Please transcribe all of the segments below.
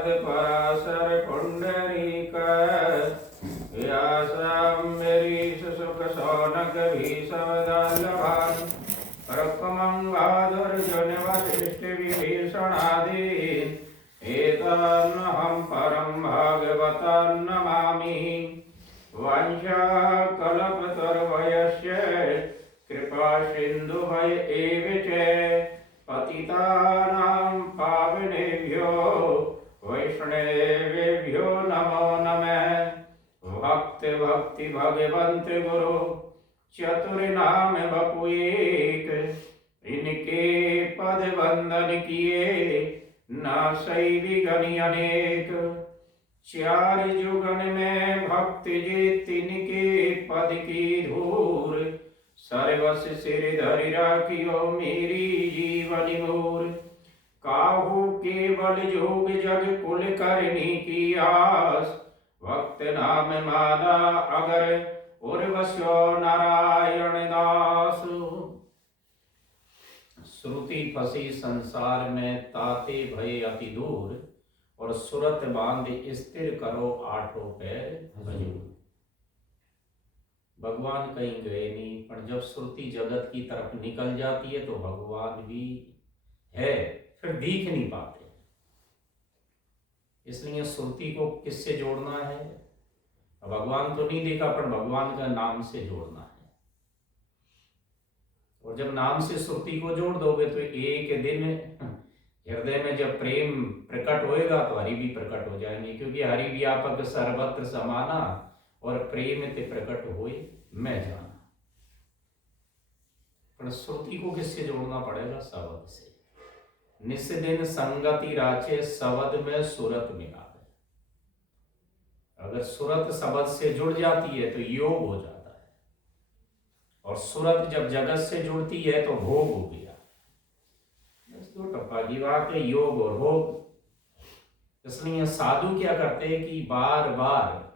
नारद पराशर पुंडरीक व्यास अम्बरीश सुख शौनक भीषम दंडभान रक्मंगाधर वशिष्ठ विभीषणादि एतान्नहं परं भागवतान् नमामि। वंशकल्पतरुर्भयस्य कृपा सिन्धुभय एव च पतितानां पावनेभ्यो वैष्णवेभ्यो नमो नमः। भक्ति भगवंत गुरु चतुर्नाम बपु एक, इनके पद वंदन किए ना सैवी गनि अनेक। चार जुगन में भक्ति जी तिनके पद की धूर, सर्वस सिर धरि राखियो मेरी जीवन मोर। काहू केवल जोग जग कुल करनी की आस, भक्त नाम माला अगर उर्वश्यो नारायण दास। श्रुति फसी संसार में ताते भय अति दूर, और सुरत बांध स्थिर करो आठों पैर हजूर। भगवान कहीं गए नहीं, पर जब श्रुति जगत की तरफ निकल जाती है तो भगवान भी है, फिर दिख नहीं पाते। इसलिए श्रुति को किससे जोड़ना है? भगवान तो नहीं देखा, पर भगवान का नाम से जोड़ना है। और जब नाम से श्रुति को जोड़ दोगे तो एक दिन हृदय में जब प्रेम प्रकट होएगा तो हरि भी प्रकट हो जाएंगे, क्योंकि हरि व्यापक सर्वत्र समाना, और प्रेम ते प्रकट होए मैं जाना। पर श्रुति को किससे जोड़ना पड़ेगा? शब्द से। निस दिन संगति राचे शब्द में सुरत मिला। अगर सुरत शब्द से जुड़ जाती है तो योग हो जाता है, और सुरत जब जगत से जुड़ती है तो भोग हो गया। बस दो टप्पा की बात है, योग और भोग। इसलिए साधु क्या करते हैं कि बार बार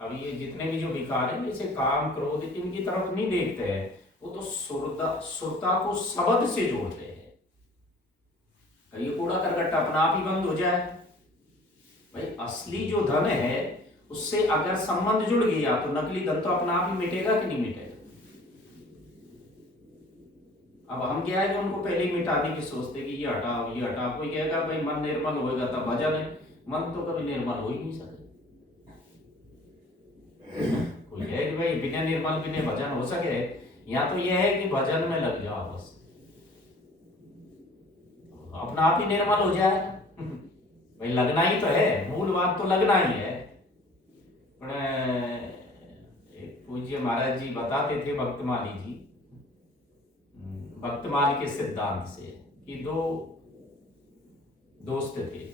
अब ये जितने भी जो विकार हैं, जैसे काम क्रोध, इनकी तरफ नहीं देखते हैं, वो तो सुरता को शब्द से जोड़ते हैं। ये कूड़ा करकट अपना आप ही बंद हो जाए। भाई असली जो धन है उससे अगर संबंध जुड़ गया तो नकली धन तो अपना आप ही मिटेगा कि नहीं मिटेगा? अब हम क्या है कि उनको पहले ही मिटाने की सोचते कि ये हटाओ ये हटाओ। कोई कहेगा भाई मन निर्मल होएगा तब भजन है, मन तो कभी निर्मल हो ही नहीं सके। कोई है कि भाई बिना निर्मल बिना भजन हो सके? या तो यह है कि भजन में लग जाओ बस, अपना आप ही निर्मल हो जाए। भाई लगना ही तो है, मूल बात तो लगना ही है। एक पूज्य महाराज जी बताते थे, भक्तमाली जी, भक्तमाली के सिद्धांत से, कि दो दोस्त थे।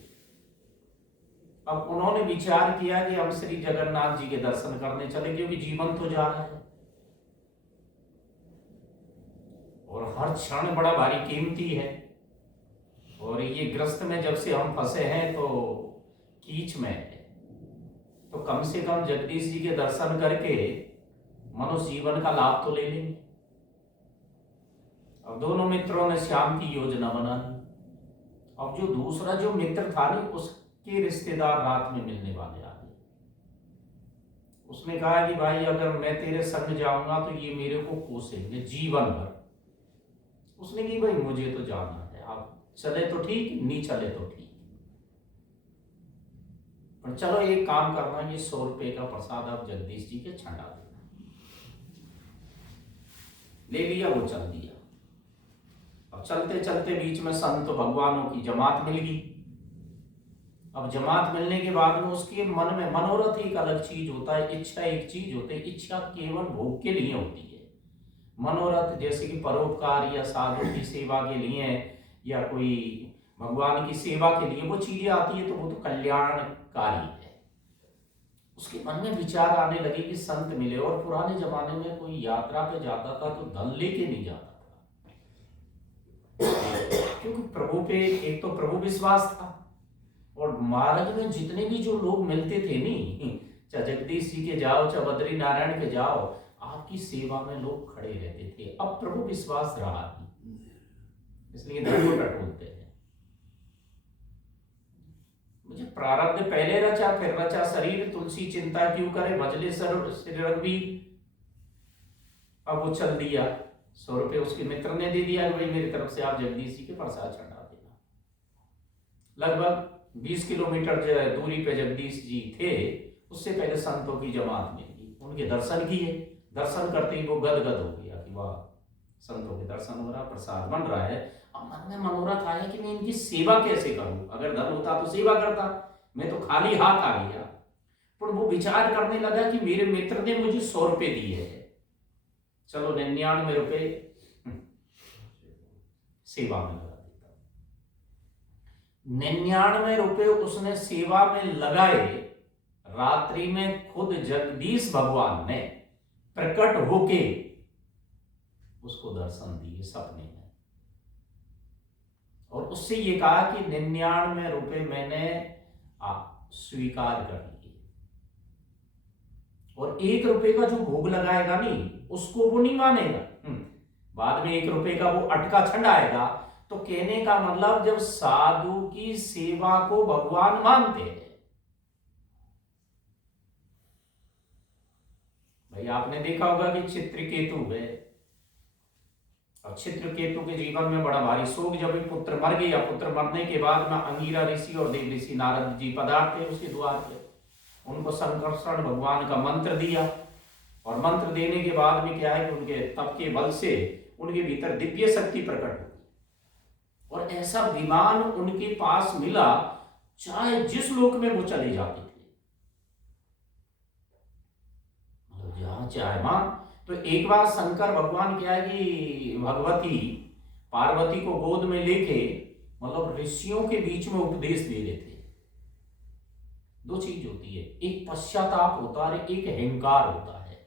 अब उन्होंने विचार किया कि हम श्री जगन्नाथ जी के दर्शन करने चले, क्योंकि जीवन तो जा रहा है और हर क्षण बड़ा भारी कीमती है। और ये ग्रस्त में जब से हम फंसे हैं तो कीच में है, तो कम से कम जगदीश जी के दर्शन करके मनुष्य जीवन का लाभ तो ले लेंगे। अब दोनों मित्रों ने शाम की योजना बना ली। अब जो दूसरा जो मित्र था ना, उसके रिश्तेदार रात में मिलने वाले आ गए। उसने कहा कि भाई अगर मैं तेरे संग जाऊंगा तो ये मेरे को कोसेंगे जीवन भर। उसने कहा भाई मुझे तो जाना है, आप चले तो ठीक, नहीं चले तो ठीक, पर चलो एक काम करना, ये 100 रुपए का प्रसाद आप जगदीश जी के छंडा देना। ले लिया, वो चल दिया। अब चलते चलते बीच में संत भगवानों की जमात मिल गई। अब जमात मिलने के बाद में उसके मन में मनोरथ एक अलग चीज होता है, इच्छा एक चीज होती है। इच्छा केवल भोग के लिए होती है। मनोरथ जैसे कि परोपकार या साधु की सेवा के लिए या कोई भगवान की सेवा के लिए वो चीजें आती है, तो वो तो कल्याणकारी है। उसके मन में विचार आने लगे कि संत मिले, और पुराने जमाने में कोई यात्रा पे जाता था तो धन लेके नहीं जाता था, क्योंकि प्रभु पे एक तो प्रभु विश्वास था, और मार्ग में जितने भी जो लोग मिलते थे नहीं, चाहे जगदीश जी के जाओ चाहे बद्री नारायण के जाओ, आपकी सेवा में लोग खड़े रहते थे। अब प्रभु विश्वास रहा नहीं, इसलिए धन को टटोलते हैं। मुझे प्रारब्ध पहले रचा फिर रचा शरीर, तुलसी चिंता क्यों करे, भजले सिर रघुवीर। अब वो चल दिया, 100 रुपये उसके मित्र ने दे दिया, भाई मेरी तरफ से आप जगदीश जी के प्रसाद चढ़ा देना। लगभग 20 किलोमीटर दूरी पे जगदीश जी थे, उससे पहले संतों की जमात मिल गई, उनके दर्शन किए। दर्शन करते ही वो गदगद हो गया कि वाह, संतों के दर्शन हो रहा, प्रसाद बन रहा है। अब मन में मनोरथ आया कि मैं इनकी सेवा कैसे करूं, अगर धन होता तो सेवा करता, मैं तो खाली हाथ आ गया। पर वो विचार करने लगा कि मेरे मित्र ने मुझे 100 रुपये दिए है, चलो 99 रुपये सेवा में लगा देता। 99 रुपये उसने सेवा में लगाए। रात्रि में खुद जगदीश भगवान ने प्रकट होके उसको दर्शन दिए सपने में, और उससे ये कहा कि 99 रुपये मैंने स्वीकार कर लिए, और 1 रुपये का जो भोग लगाएगा नहीं उसको वो नहीं मानेगा। बाद में 1 रुपये का वो अटका छंडाएगा। तो कहने का मतलब, जब साधु की सेवा को भगवान मानते हैं, भाई आपने देखा होगा कि चित्रकेतु है, और चित्रकेतु के जीवन में बड़ा भारी शोक, जब भी पुत्र मर गया, पुत्र मरने के बाद में अंगिरा ऋषि और देव ऋषि नारद जी पधारते उसके द्वार पे, उनको संकर्षण भगवान का मंत्र दिया, और मंत्र देने के बाद में क्या है कि उनके तप के बल से उनके भीतर दिव्य शक्ति प्रकट हुई, और ऐसा विमान उनके पास मिला, चाहे जिस लोक में वो चले जाते थे, जहां चाहे मां। तो एक बार शंकर भगवान क्या है कि भगवती पार्वती को गोद में लेके, मतलब ऋषियों के बीच में उपदेश दे रहे थे। 2 चीज होती है, एक पश्चाताप होता है, एक अहंकार होता है।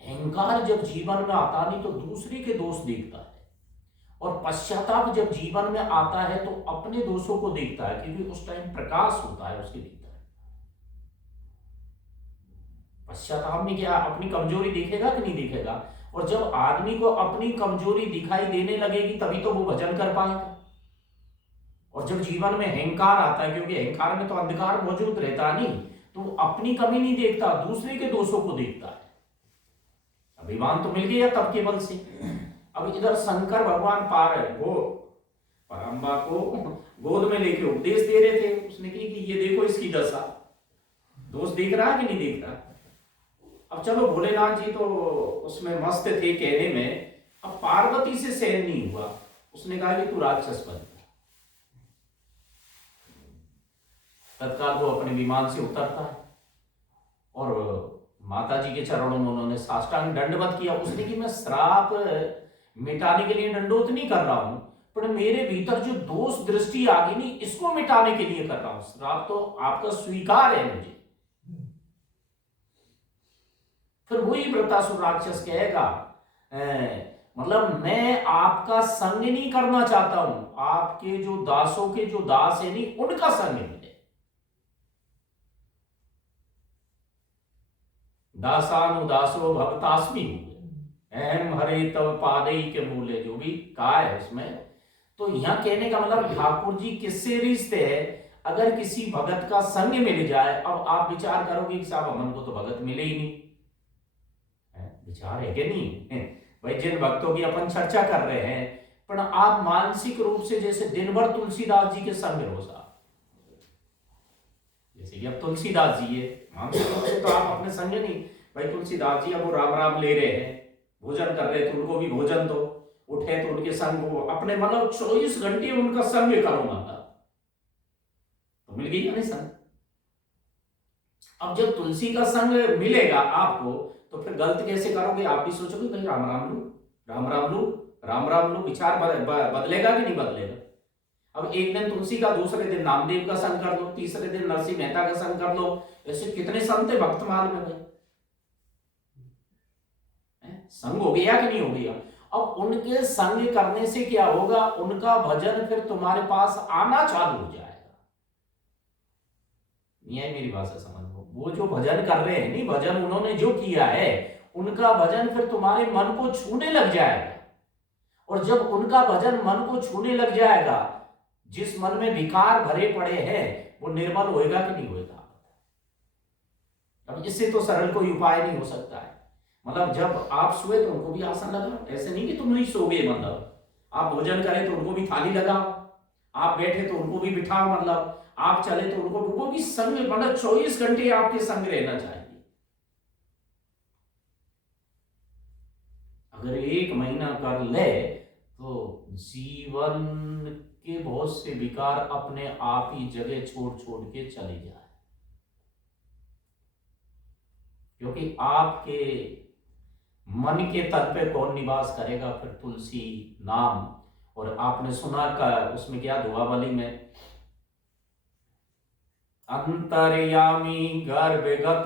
अहंकार जब जीवन में आता नहीं तो दूसरे के दोष देखता है, और पश्चाताप जब जीवन में आता है तो अपने दोषों को देखता है, क्योंकि उस टाइम प्रकाश होता है उसके भीतर। पश्चाताप में क्या, अपनी कमजोरी दिखेगा कि नहीं दिखेगा, और जब आदमी को अपनी कमजोरी दिखाई देने लगेगी तभी तो वो भजन कर पाएगा। और जब जीवन में अहंकार आता है, क्योंकि अहंकार में तो अंधकार मौजूद रहता नहीं, तो वो अपनी कमी नहीं देखता, दूसरे के दोषों को देखता है। अभिमान तो मिल गया तब के बल से। अब इधर शंकर भगवान वो परम्बा को गोद में लेके उपदेश दे रहे थे। उसने कही कि ये देखो इसकी दशा, दोष दिख रहा है कि नहीं दिख रहा। अब चलो भोलेनाथ जी तो उसमें मस्त थे कहने में, अब पार्वती से सहन नहीं हुआ, उसने कहा कि तू राक्षस बन। तत्काल वो अपने विमान से उतरता है और माता जी के चरणों में उन्होंने साष्टांग दंडवत किया। उसने कि मैं श्राप मिटाने के लिए दंडोत नहीं कर रहा हूं, पर मेरे भीतर जो दोष दृष्टि आ गई नहीं, इसको मिटाने के लिए कर रहा हूं। श्राप तो आपका स्वीकार है मुझे। फिर वही वृत्तासुर राक्षस कहेगा, मतलब मैं आपका संग नहीं करना चाहता हूं, आपके जो दासों के जो दास है नहीं, उनका संग मिले। दासानुदासो भक्तास्मि हुए, अहम हरे तव पादई के मूले, जो भी कहा है उसमें। तो यहां कहने का मतलब ठाकुर जी किससे रिश्ते है, अगर किसी भगत का संग मिल जाए। अब आप विचार करोगे कि साहब हमन को तो भगत मिले ही नहीं, विचार है कि नहीं भाई, जिन भक्तों की अपन चर्चा कर रहे हैं, पर आप मानसिक रूप से जैसे दिन भर तुलसीदास जी के संग रहो साहब, जैसे कि अब तुलसीदास जी है, मानसिक रूप से तो आप अपने संग नहीं। भाई तुलसीदास जी अब वो राम राम ले रहे हैं, भोजन कर रहे थे, उनको भी भोजन दो, उठे तो उनके संग वो अपने, मतलब 24 घंटे उनका संग करो, मतलब तो मिल गई नहीं संग। अब जब तुलसी का संग मिलेगा आपको, तो फिर गलत कैसे करोगे। आप भी सोचोगे भाई राम राम लू, राम राम लू, राम राम लू, विचार बदलेगा कि नहीं बदलेगा। अब एक दिन तुलसी का, दूसरे दिन नामदेव का संग कर लो, तीसरे दिन नरसिंह मेहता का संग कर लो। ऐसे कितने संत है भक्तमाल में भाई, संग हो गया कि नहीं हो गया। अब उनके संग करने से क्या होगा, उनका भजन फिर तुम्हारे पास आना चालू हो जाएगा। नहीं मेरी भाषा समझ लो, वो जो भजन कर रहे हैं नहीं, भजन उन्होंने जो किया है, उनका भजन फिर तुम्हारे मन को छूने लग जाएगा। और जब उनका भजन मन को छूने लग जाएगा, जिस मन में विकार भरे पड़े हैं वो निर्मल होएगा कि नहीं होएगा? अब इससे तो सरल कोई उपाय नहीं हो सकता है। मतलब जब आप सोए तो उनको भी आसन लगाओ, ऐसे नहीं कि तुम नहीं सोगे, मतलब आप भोजन करें तो उनको भी थाली लगाओ, आप बैठे तो उनको भी बिठाओ, मतलब आप चले तो उनको भी संग में, मतलब 24 घंटे आपके संग रहना चाहिए। अगर 1 महीना कर ले तो जीवन के बहुत से विकार अपने आप ही जगह छोड़ छोड़ के चले जाए, क्योंकि आपके मन के तल पे कौन निवास करेगा? फिर तुलसी नाम। और आपने सुना का उसमें क्या दुआवली में, अंतर्यामी गर्भगत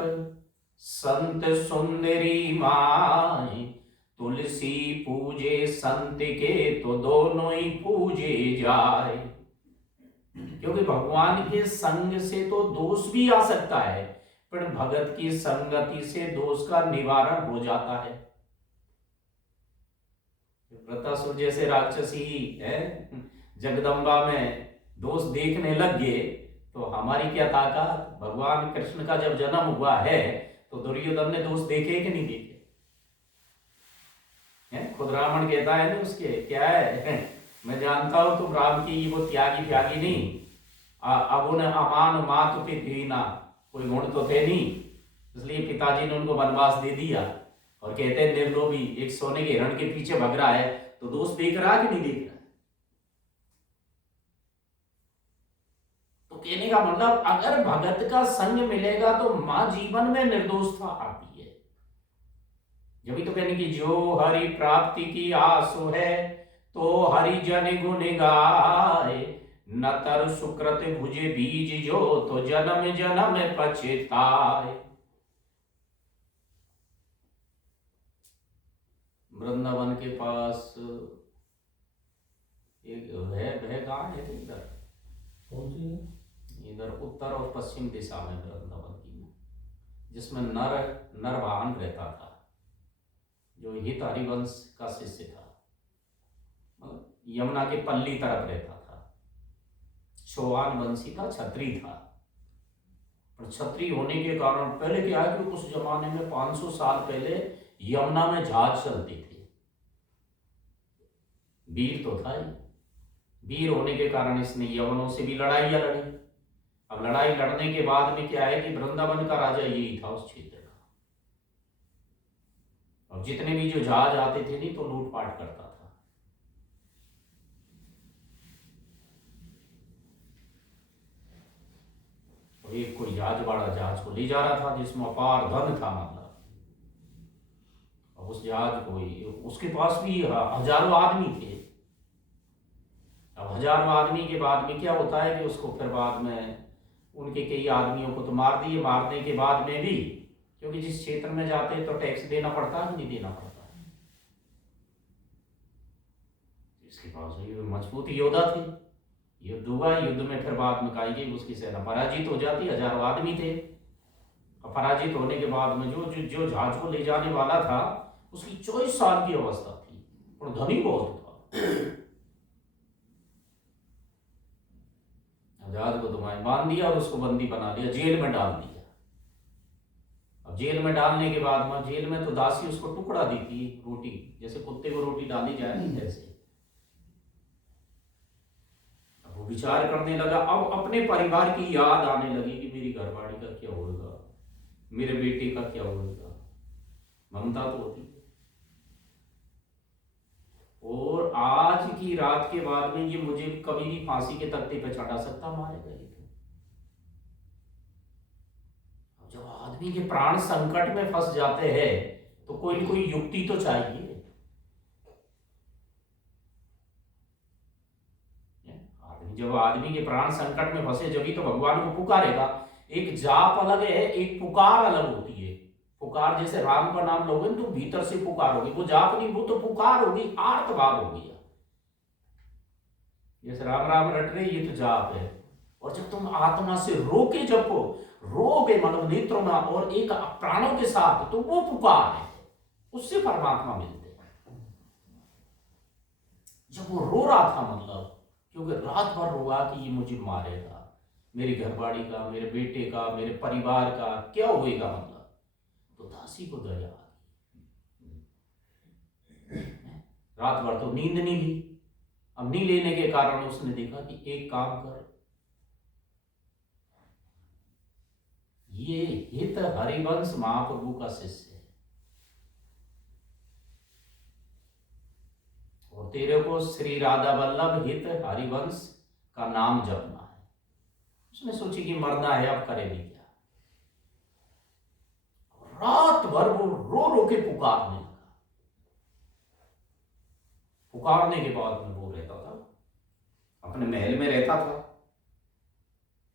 संत सुंदरी माई, तुलसी पूजे संत के तो दोनों ही पूजे जाए। क्योंकि भगवान के संग से तो दोष भी आ सकता है, पर भगत की संगति से दोष का निवारण हो जाता है। वृत्तासुर जैसे राक्षसी है जगदम्बा में दोष देखने लग गए, तो हमारी क्या ताकत? भगवान कृष्ण का जब जन्म हुआ है तो दुर्योधन ने दोष देखे कि नहीं देखे? खुद रावण कहता है ना उसके, क्या है मैं जानता हूं तुम राम की वो त्यागी त्यागी नहीं, अगुण अमान मातु पिता, कोई गुण तो थे नहीं, इसलिए पिताजी ने उनको वनवास दे दिया। और कहते हैं निर्लोभी एक सोने के हिरण के पीछे भग रहा है, तो दोष देख रहा कि नहीं देख रहा? तो कहने का मतलब अगर भगत का संग मिलेगा तो मां जीवन में निर्दोषता आती है। जब तो कहने की जो हरि प्राप्ति की आसु है तो हरि जन गुण गाए, न तर सुकृत भुजे बीज जो तो जन्म जन्म पछताए। वृंदावन के पास एक है कहाँ है इधर, कौन सी है? इधर उत्तर और पश्चिम दिशा में वृंदावन की, जिसमें नर वाहन रहता था, जो हित हरिवंश का शिष्य था, यमुना के पल्ली तरफ रहता था, चौहान वंशी का छत्री था। पर छत्री होने के कारण पहले क्या है कि उस जमाने में 500 साल पहले यमुना में जहाज चलते थे। वीर तो था ही, वीर होने के कारण इसने यवनों से भी लड़ाइयां लड़ी। अब लड़ाई लड़ने के बाद में क्या है कि वृंदावन का राजा यही था उस क्षेत्र का, और जितने भी जो जहाज आते थे नहीं तो लूटपाट करता था। और एक कोई जहाज वाला जहाज को ले जा रहा था जिसमें अपार धन था, मतलब उस जहाज को उसके पास भी हजारों आदमी थे। अब हजारों आदमी के बाद में क्या होता है कि उसको फिर बाद में उनके कई आदमियों को तो मार दिए। मारने के बाद में भी, क्योंकि जिस क्षेत्र में जाते हैं तो टैक्स देना पड़ता है, नहीं देना पड़ता है। इसके पास मजबूत योद्धा थे, युद्ध हुआ, युद्ध में फिर बाद में कही गई उसकी सेना पराजित हो जाती, हजारों आदमी थे। और पराजित होने के बाद में जो जहाज को ले जाने वाला था उसकी 24 साल की अवस्था थी और धनी बहुत था। जहाज को तुम्हारे बांध दिया और उसको बंदी बना दिया, जेल में डाल दिया। अब जेल में डालने के बाद में, जेल में तो दासी उसको टुकड़ा देती रोटी, जैसे कुत्ते को रोटी डाली जाए नहीं ऐसे। अब वो विचार करने लगा, अब अपने परिवार की याद आने लगी कि मेरी घरवाली का क्या होगा, मेरे बेटे का क्या होगा। ममता तो होती है। और आज की रात के बाद में ये मुझे कभी भी फांसी के तख्ते पे चढ़ा सकता, मारेगा ये तो। जब आदमी के प्राण संकट में फंस जाते हैं तो कोई कोई युक्ति तो चाहिए। जब आदमी के प्राण संकट में फंसे जब ही तो भगवान को पुकारेगा। एक जाप अलग है, एक पुकार अलग होती है। पुकार जैसे राम का नाम लोगे तो भीतर से पुकार होगी, वो जाप नहीं, वो तो पुकार होगी, आर्तवाद हो गया। जैसे राम राम रट रहे, ये तो जाप है। और जब तुम आत्मा से रोके जपो, रोगे मतलब नेत्रों में और एक प्राणों के साथ, तो वो पुकार है, उससे परमात्मा मिलते हैं। जब वो रो रहा था, मतलब क्योंकि रात भर रोआ कि ये मुझे मारेगा, मेरी घरवाली का, मेरे बेटे का, मेरे परिवार का क्या होएगा मतलब। तो दासी को दया आ गई। रात भर तो नींद नहीं ली। अब नहीं लेने के कारण उसने देखा कि एक काम कर, ये हित हरिवंश महाप्रभु का शिष्य है और तेरे को श्री राधा वल्लभ हित हरिवंश का नाम जपना है। उसने सोची कि मरना है, अब करे भी क्या। रात भर वो रो रो के पुकारने लगा। पुकारने के बाद में वो रहता था, अपने महल में रहता था,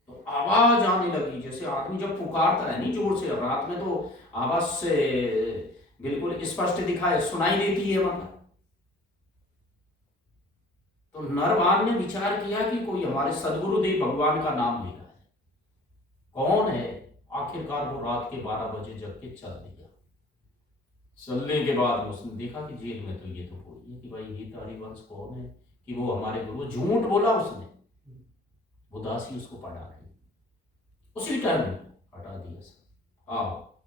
तो आवाज आने लगी जैसे आदमी जब पुकारता है नहीं जोर से, रात में तो आवाज से बिल्कुल स्पष्ट दिखाई सुनाई देती है मतलब। तो नरवान ने विचार किया कि कोई हमारे सदगुरुदेव भगवान का नाम ले रहा है, कौन है। आखिरकार वो रात के 12 बजे जग के चल दिया। चलने के बाद उसने देखा कि जेल में तो ये तो बोलिए कि भाई ये हरिवंश कौन है, कि वो हमारे गुरु। झूठ बोला उसने। वो दासी उसको पढ़ा रही, उसी टाइम हटा दिया सब। हाँ,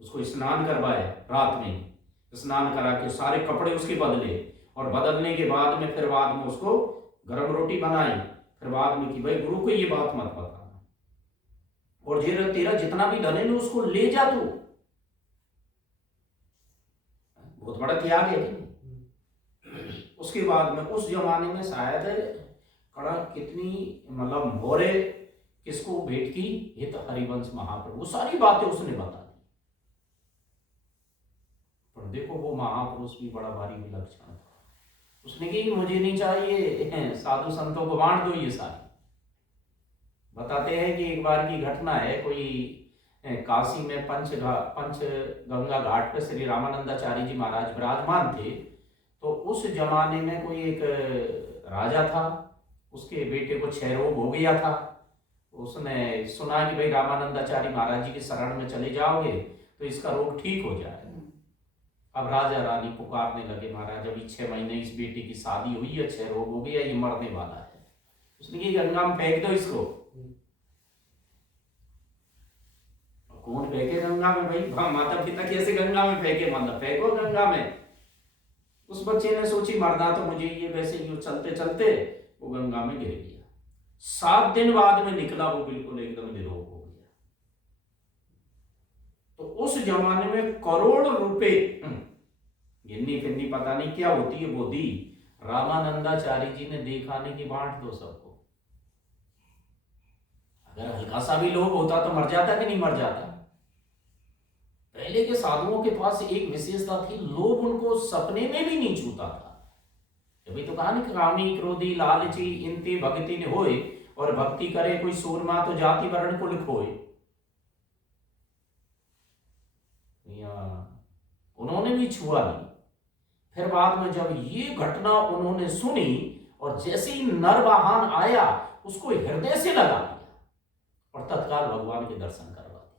उसको स्नान करवाया रात में, स्नान करा के सारे कपड़े उसके बदले, और बदलने के बाद में फिर बाद में उसको गरम रोटी बनाई। फिर बाद में कि भाई गुरु को ये बात मत बताना, और जे तेरा जितना भी धन है ना उसको ले जा तू। बहुत बड़ा त्याग है कि। उसके बाद में उस जमाने में शायद कड़ा कितनी मतलब मोरे किसको भेंट की, हित हरिवंश महाप्रभु। सारी बातें उसने बता दी। पर देखो वो महापुरुष भी बड़ा भारी विलक्षण था। उसने कही कि मुझे नहीं चाहिए, साधु संतों को बांट दो ये सारी। बताते हैं कि एक बार की घटना है, कोई काशी में पंचगंगा घाट पर श्री रामानंदाचार्य जी महाराज विराजमान थे। तो उस जमाने में कोई एक राजा था, उसके बेटे को क्षय रोग हो गया था। उसने सुना कि भाई रामानंदाचार्य महाराज जी के शरण में चले जाओगे तो इसका रोग ठीक हो जाएगा। अब राजा रानी पुकारने लगे, महाराज अभी 6 महीने इस बेटे की शादी हुई है, क्षय रोग हो गया, ये मरने वाला है। उसने कहा गंगा में फेंक दो इसको। कौन फेंके गंगा में भाई, माता पिता कैसे गंगा में फेंके, मतलब फेंको गंगा में। उस बच्चे ने सोची मरना तो मुझे ये, वैसे यूं चलते चलते वो गंगा में गिर गया। 7 दिन बाद में निकला, वो बिल्कुल एकदम निरोग हो गया। तो उस जमाने में करोड़ रुपए, गिन्नी फिन्नी पता नहीं क्या होती है, वो दी। रामानंदाचार्य जी ने देखा नहीं कि बांट दो सबको। अगर हल्का सा भी लोभ होता तो मर जाता कि नहीं मर जाता। पहले के साधुओं के पास एक विशेषता थी, लोभ उनको सपने में भी नहीं छूता था। अभी तो कहा नहीं, कामी क्रोधी लालची इनते भक्ति ने होए, और भक्ति करे कोई सूरमा तो जाति वर्ण को लिखोए। उन्होंने भी छुआ नहीं। फिर बाद में जब ये घटना उन्होंने सुनी, और जैसे ही नरवाहन आया उसको हृदय से लगा लिया और तत्काल भगवान के दर्शन करवा दिए।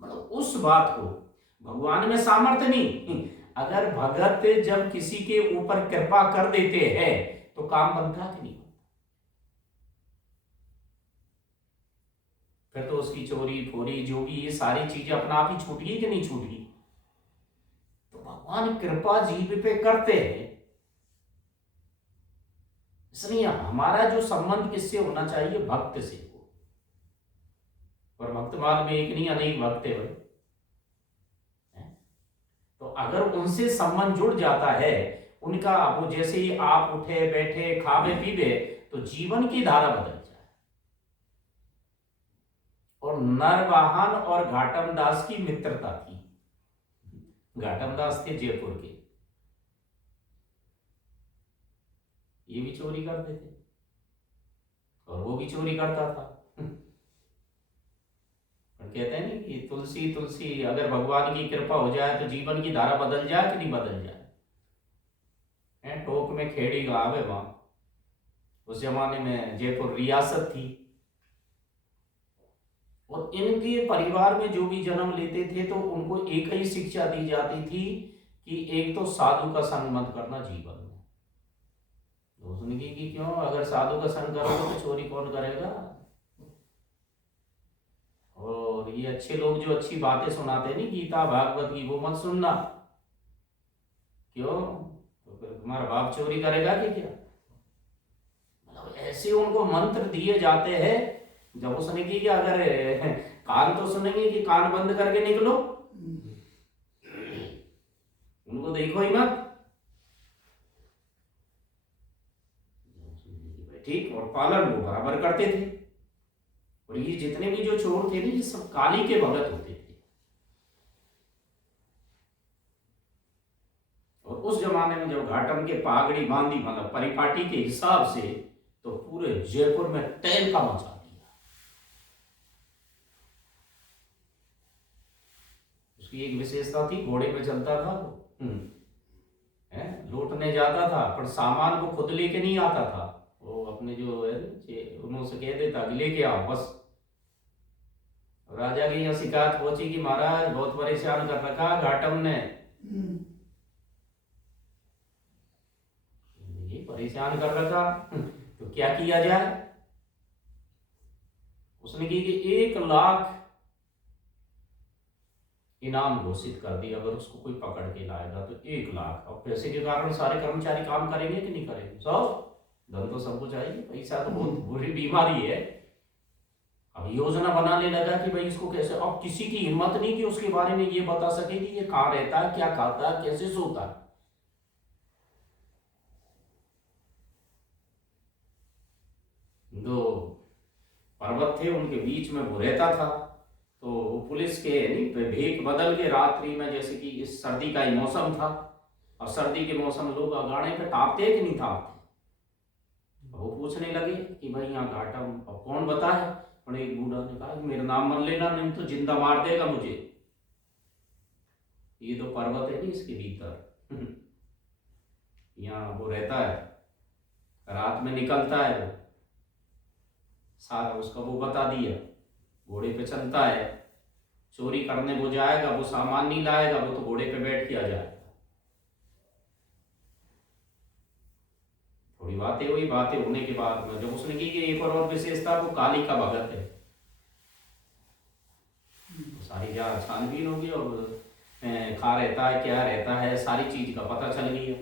मतलब उस बात को, भगवान में सामर्थ्य नहीं, अगर भगत जब किसी के ऊपर कृपा कर देते हैं तो काम बनता कि नहीं बनता। फिर तो उसकी चोरी फोरी जो भी ये सारी चीजें अपना आप ही छूट गई कि नहीं छूट गई। तो भगवान कृपा जीव पे करते हैं। इसलिए हमारा जो संबंध किससे होना चाहिए, भक्त से हो। और भक्तमाल में एक नहीं अनेक भक्त है भाई। तो अगर उनसे संबंध जुड़ जाता है, उनका वो जैसे ही आप उठे बैठे खावे पीवे तो जीवन की धारा बदल जाए। और नरवाहन और घाटम दास की मित्रता थी। घाटम दास थे जयपुर के, ये भी चोरी करते थे और वो भी चोरी करता था। और कहते हैं नहीं कि तुलसी तुलसी, अगर भगवान की कृपा हो जाए तो जीवन की धारा बदल जाए कि नहीं बदल जाए। टोक में खेड़ी गांव है वहां, उस जमाने में जयपुर रियासत थी। और इनके परिवार में जो भी जन्म लेते थे तो उनको एक ही शिक्षा दी जाती थी कि एक तो साधु का संग मत करना जीवन में, तो उसने की कि क्यों, अगर साधु का संग करोगे तो चोरी कौन करेगा। और ये अच्छे लोग जो अच्छी बातें सुनाते हैं नहीं, गीता भागवत की, वो मत सुनना। क्यों, तो फिर तुम्हारा बाप चोरी करेगा कि क्या। मतलब ऐसे उनको मंत्र दिए जाते हैं। जब उसने की कि अगर कान तो सुनेंगे कि कान बंद करके निकलो, उनको देखो ही मत। ठीक, और पालन वो बराबर करते थे। और ये जितने भी जो चोर थे ना, ये सब काली के भगत होते थे। और उस जमाने में जब घाटम के पागड़ी बांधी, मतलब परिपाटी के हिसाब से, तो पूरे जयपुर में तहलका मचा दिया। उसकी एक विशेषता थी, घोड़े पे चलता था वो, लूटने जाता था, पर सामान वो खुद लेके नहीं आता था। वो अपने जो है उनसे कह देता कि लेके आओ बस। राजा की यहाँ शिकायत पहुंची कि महाराज बहुत परेशान कर रखा घाटम ने, ये परेशान कर रखा, तो क्या किया जाए। उसने की कि 1 लाख इनाम घोषित कर दिया, अगर उसको कोई पकड़ के लाएगा तो 1 लाख। और पैसे के कारण सारे कर्मचारी काम करेंगे कि नहीं करेंगे, सब धन तो सबको चाहिए, पैसा तो बहुत बुरी बीमारी है। अब योजना बनाने लगा कि भाई इसको कैसे, अब किसी की हिम्मत नहीं कि उसके बारे में ये बता सके कि ये कहाँ रहता है, क्या खाता है, कैसे सोता है। दो पर्वत थे, उनके बीच में वो रहता था। तो वो पुलिस के नहीं भेक बदल के रात्रि में, जैसे कि इस सर्दी का ही मौसम था, और सर्दी के मौसम लोग अगाड़े पे तापते कि नहीं तापते। वो पूछने लगे कि भाई यहाँ घाटम, और कौन बताए। और एक बूढ़ा ने कहा कि मेरा नाम मत लेना, नहीं तो जिंदा मार देगा मुझे। ये तो पर्वत है नहीं इसके भीतर, यहाँ वो रहता है, रात में निकलता है वो, सारा उसका वो बता दिया। घोड़े पे चलता है, चोरी करने वो जाएगा, वो सामान नहीं लाएगा, वो तो घोड़े पे बैठ के आ जाएगा। थोड़ी बातें हुई, बातें होने के बाद में जब उसने की कि एक और विशेषता, वो काली का भगत है। तो सारी जगह छानबीन होगी, और कहाँ रहता है, क्या रहता है, सारी चीज का पता चल गया।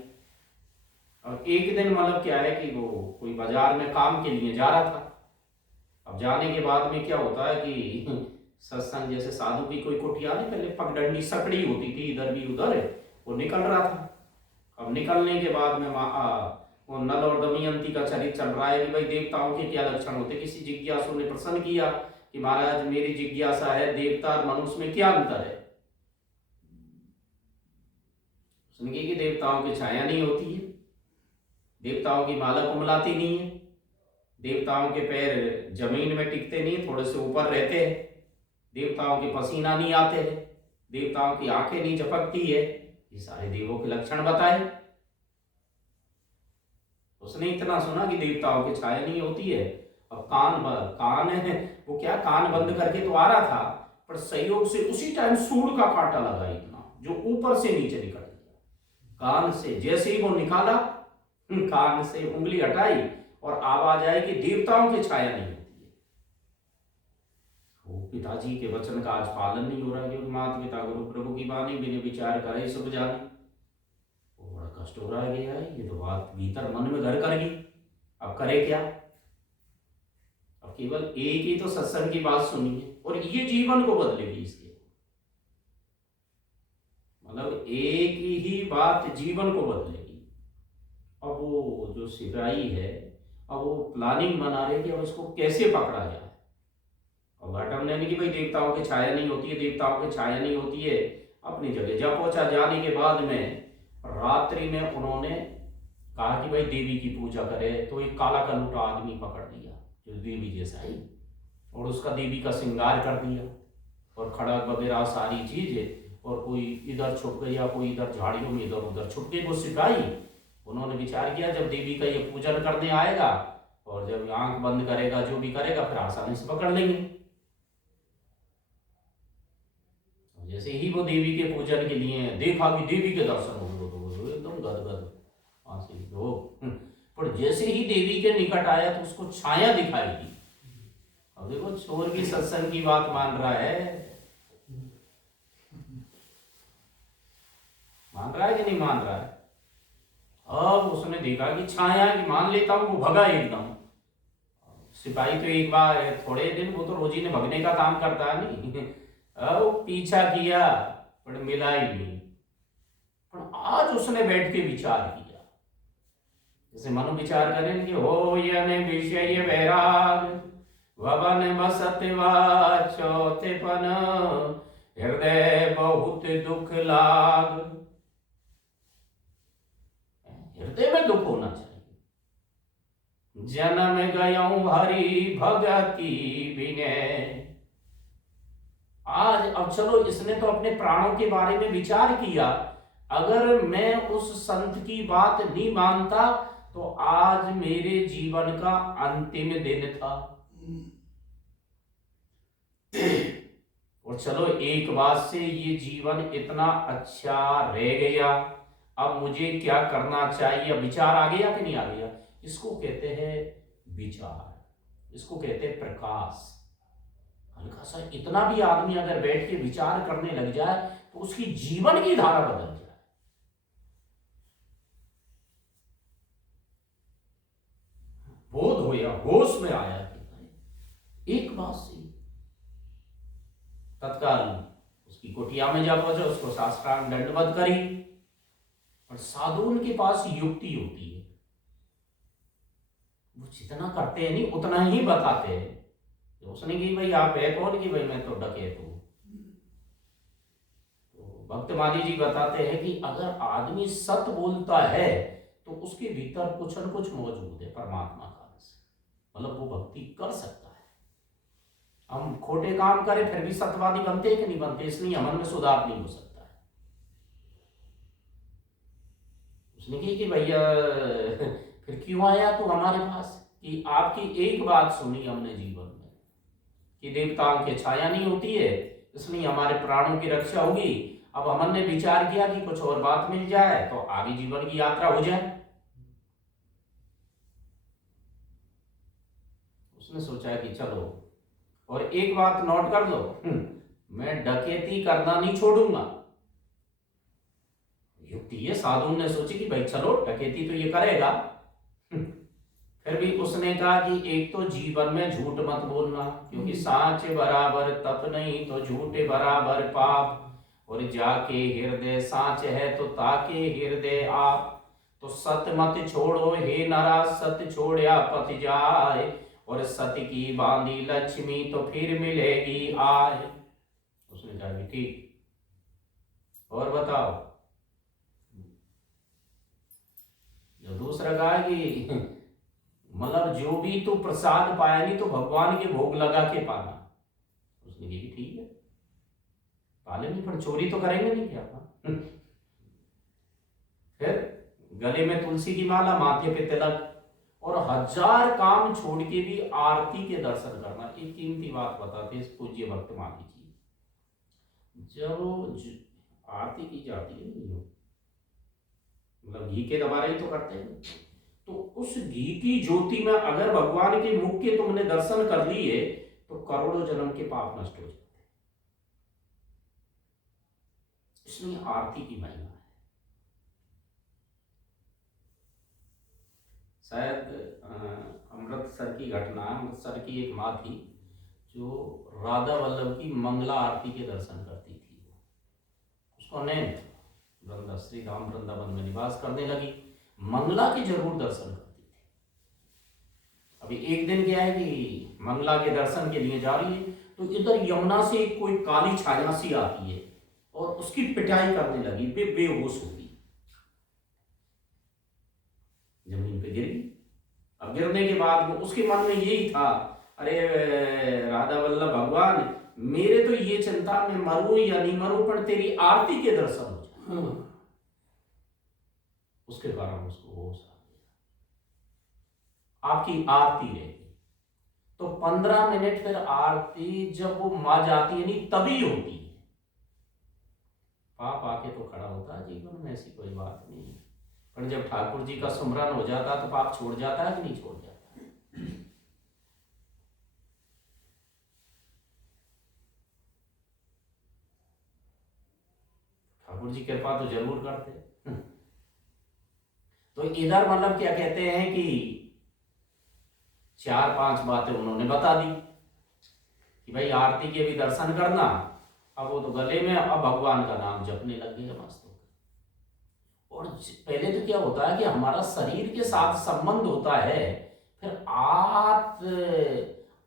और एक दिन मतलब क्या है कि वो कोई बाजार में काम के लिए जा रहा था। अब जाने के बाद में क्या होता है कि सत्संग जैसे साधु की कोई कुटिया नहीं, पहले पगडंडी सकड़ी होती थी, इधर भी उधर, वो निकल रहा था। अब निकलने के बाद में वो नल और दमयंती का चरित्र चल रहा है कि भाई देवताओं के क्या लक्षण होते। किसी जिज्ञासु ने प्रश्न किया कि महाराज मेरी जिज्ञासा है, देवता और मनुष्य में क्या अंतर है। उसने कहा कि देवताओं की छाया नहीं होती है, देवताओं की माला कुमलाती नहीं है, देवताओं के पैर जमीन में टिकते नहीं, थोड़े से ऊपर रहते हैं, देवताओं के पसीना नहीं आते हैं, देवताओं की आंखें नहीं झपकती है। ये सारे देवों के लक्षण बताए। उसने इतना सुना कि देवताओं की छाया नहीं होती है। अब कान है वो, क्या कान बंद करके तो आ रहा था, पर संयोग से उसी टाइम सूंड का कांटा लगा इतना, जो ऊपर से नीचे निकल गया कान से। जैसे ही वो निकाला, कान से उंगली हटाई और आवाज आई कि देवताओं की छाया नहीं होती है। वो पिताजी के वचन का आज पालन नहीं हो रहा, क्योंकि माता पिता गुरु प्रभु की वाणी बिना विचार करे सब जाने। बड़ा कष्ट हो रहा है कि यार ये तो बात भीतर मन में घर कर गई, अब करे क्या। अब केवल एक ही तो सत्संग की बात सुनी है, और ये जीवन को बदलेगी इसके। मतलब एक ही बात जीवन को बदलेगी। अब वो जो सिपाही है, अब वो प्लानिंग बना रहे कि अब इसको कैसे पकड़ा जाए। और घाटम ने कि भाई देवताओं की छाया नहीं होती है, देवताओं की छाया नहीं होती है। अपनी जगह जा पहुंचा। जाने के बाद में रात्रि में उन्होंने कहा कि भाई देवी की पूजा करे, तो एक काला कलूटा आदमी पकड़ लिया जो देवी जैसा ही, और उसका देवी का श्रृंगार कर दिया, और खड़ग वगैरह सारी चीजें। और कोई इधर छुप गया, कोई इधर झाड़ियों में इधर उधर छुप गए वो सिपाही। उन्होंने विचार किया जब देवी का ये पूजन करने आएगा, और जब आंख बंद करेगा, जो भी करेगा, फिर आसानी से पकड़ लेंगे। जैसे ही वो देवी के पूजन के लिए देखा कि देवी के दर्शन हो, तो एकदम गदगद, वहां से लोग पर जैसे ही देवी के निकट आया तो उसको छाया दिखाई दी। अब देखो, चोर भी सत्संग की बात मान रहा है, मान रहा है कि नहीं मान रहा है। अब उसने देखा कि छाया कि मान लेता हूं, वो भगा एकदम। सिपाही तो एक बार थोड़े दिन, वो तो रोजी ने भगने का काम करता है नहीं। अब पीछा किया पर मिला ही नहीं। पर आज उसने बैठ के विचार किया, जैसे मनु विचार करें कि हो यने विषय वैराग भवन बसत चौथेपन हृदय बहुत दुख लाग। हृदय में दुख होना चाहिए। जन्म गयऊं हरि भगति विनय। आज अब चलो, इसने तो अपने प्राणों के बारे में विचार किया, अगर मैं उस संत की बात नहीं मानता तो आज मेरे जीवन का अंतिम दिन था। और चलो, एक बात से ये जीवन इतना अच्छा रह गया, अब मुझे क्या करना चाहिए। विचार आ गया कि नहीं आ गया? इसको कहते हैं विचार, इसको कहते हैं प्रकाश। हल्का सा इतना भी आदमी अगर बैठ के विचार करने लग जाए तो उसकी जीवन की धारा बदल जाए। बोध हो या होश में आया कि एक बात से तत्काल उसकी कुटिया में जा पहुंचा, उसको साष्टांग दंडवत करी। और साधुओं के पास युक्ति होती है, वो जितना करते हैं नहीं उतना ही बताते हैं। उसने कि भाई आप है कौन? कि भाई मैं तो डकैत हूं। तो भक्त माली जी बताते हैं कि अगर आदमी सत्य बोलता है तो उसके भीतर कुछ न कुछ मौजूद है परमात्मा का अंश, मतलब वो भक्ति कर सकता है। हम खोटे काम करें फिर भी सत्यवादी बनते हैं कि नहीं बनते? इसलिए मन में सुधार नहीं हो सकता है। उसने कही कि भैया फिर क्यों आया तू हमारे पास? कि आपकी एक बात सुनी हमने जीवन में कि देवताओं की छाया नहीं होती है, इसलिए हमारे प्राणों की रक्षा होगी। अब हमने विचार किया कि कुछ और बात मिल जाए तो आगे जीवन की यात्रा हो जाए। उसने सोचा कि चलो, और एक बात नोट कर लो, मैं डकैती करना नहीं छोड़ूंगा। युक्ति ये साधु ने सोची कि भाई चलो डकैती तो ये करेगा। फिर भी उसने कहा कि एक तो जीवन में झूठ मत बोलना, क्योंकि साच बराबर तप नहीं तो झूठे बराबर पाप। और जाके हृदय साच है तो ताके हृदय आप। तो सत्य मत छोड़ो हे नरा, सत्य छोड़या पथ जाए। और सत्य की बांधी लक्ष्मी तो फिर मिलेगी आए। उसने कहा कि ठीक, और बताओ। जो दूसरा कहा कि मतलब जो भी तू प्रसाद पाया नहीं तो भगवान के भोग लगा के पाना। उसने कहा ठीक है, पाले नहीं, पर चोरी तो करेंगे नहीं क्या? फिर गले में तुलसी की माला, माथे पे तिलक, और 1000 काम छोड़ के भी आरती के दर्शन करना। एक कीमती बात बताते इस पूज्य भक्त माली जी। जब आरती की जाती है, मतलब घी के द्वारा ही तो करते हैं, तो उस घी की ज्योति में अगर भगवान के मुख के तुमने दर्शन कर लिए तो करोड़ों जन्म के पाप नष्ट हो जाते हैं। इसलिए आरती की महिमा है। शायद अमृतसर की घटना, अमृतसर की एक माँ थी जो राधा वल्लभ की मंगला आरती के दर्शन करती थी। उसको नैन वृंदा श्री राम वृंदावन में निवास करने लगी, मंगला के जरूर दर्शन करती थी। अभी एक दिन क्या है कि मंगला के दर्शन के लिए जा रही है तो इधर यमुना से एक कोई काली छाया सी आती है और उसकी पिटाई करने लगी, बेहोश हो गई, जमीन पे गिर गई। अब गिरने के बाद वो उसके मन में यही था, अरे राधा वल्लभ भगवान, मेरे तो ये चिंता मैं मरूं या नहीं मरूं, पर तेरी आरती के दर्शन हो जाए। उसके कारण उसको होश आ गया, आपकी आरती रहेगी। तो 15 मिनट फिर आरती जब वो मां जाती है नहीं तभी होती है। पाप आके तो खड़ा होता है जीवन में, ऐसी कोई बात नहीं है। पर जब ठाकुर जी का सुमरन हो जाता तो पाप छोड़ जाता है कि नहीं छोड़ जाता? ठाकुर जी कृपा तो जरूर करते। तो इधर मतलब क्या कहते हैं कि 4-5 बातें उन्होंने बता दी कि भाई आरती के भी दर्शन करना। अब वो तो गले में अब भगवान का नाम जपने लग गए मस्त होकर। और पहले तो क्या होता है कि हमारा शरीर के साथ संबंध होता है, फिर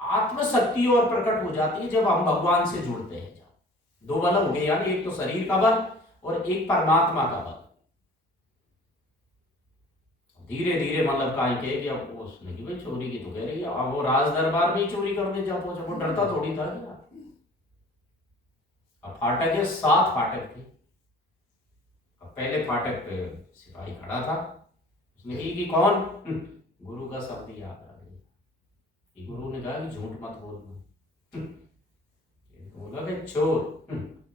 आत्म शक्ति और प्रकट हो जाती है जब हम भगवान से जुड़ते हैं। जब 2 बल हो गए, यानी एक तो शरीर का बल और एक परमात्मा का बल। धीरे धीरे मतलब कहीं कहे कि अब उसने कि भाई चोरी की तो कह रही है, अब वो राज दरबार में ही चोरी करने जा पहुंचा। वो डरता थोड़ी था क्या? अब फाटक है, 7 फाटक थे। अब पहले फाटक पे सिपाही खड़ा था, उसने कही कि कौन? गुरु का शब्द याद आ गया। गुरु ने कहा कि झूठ मत बोलना। बोला कि चोर।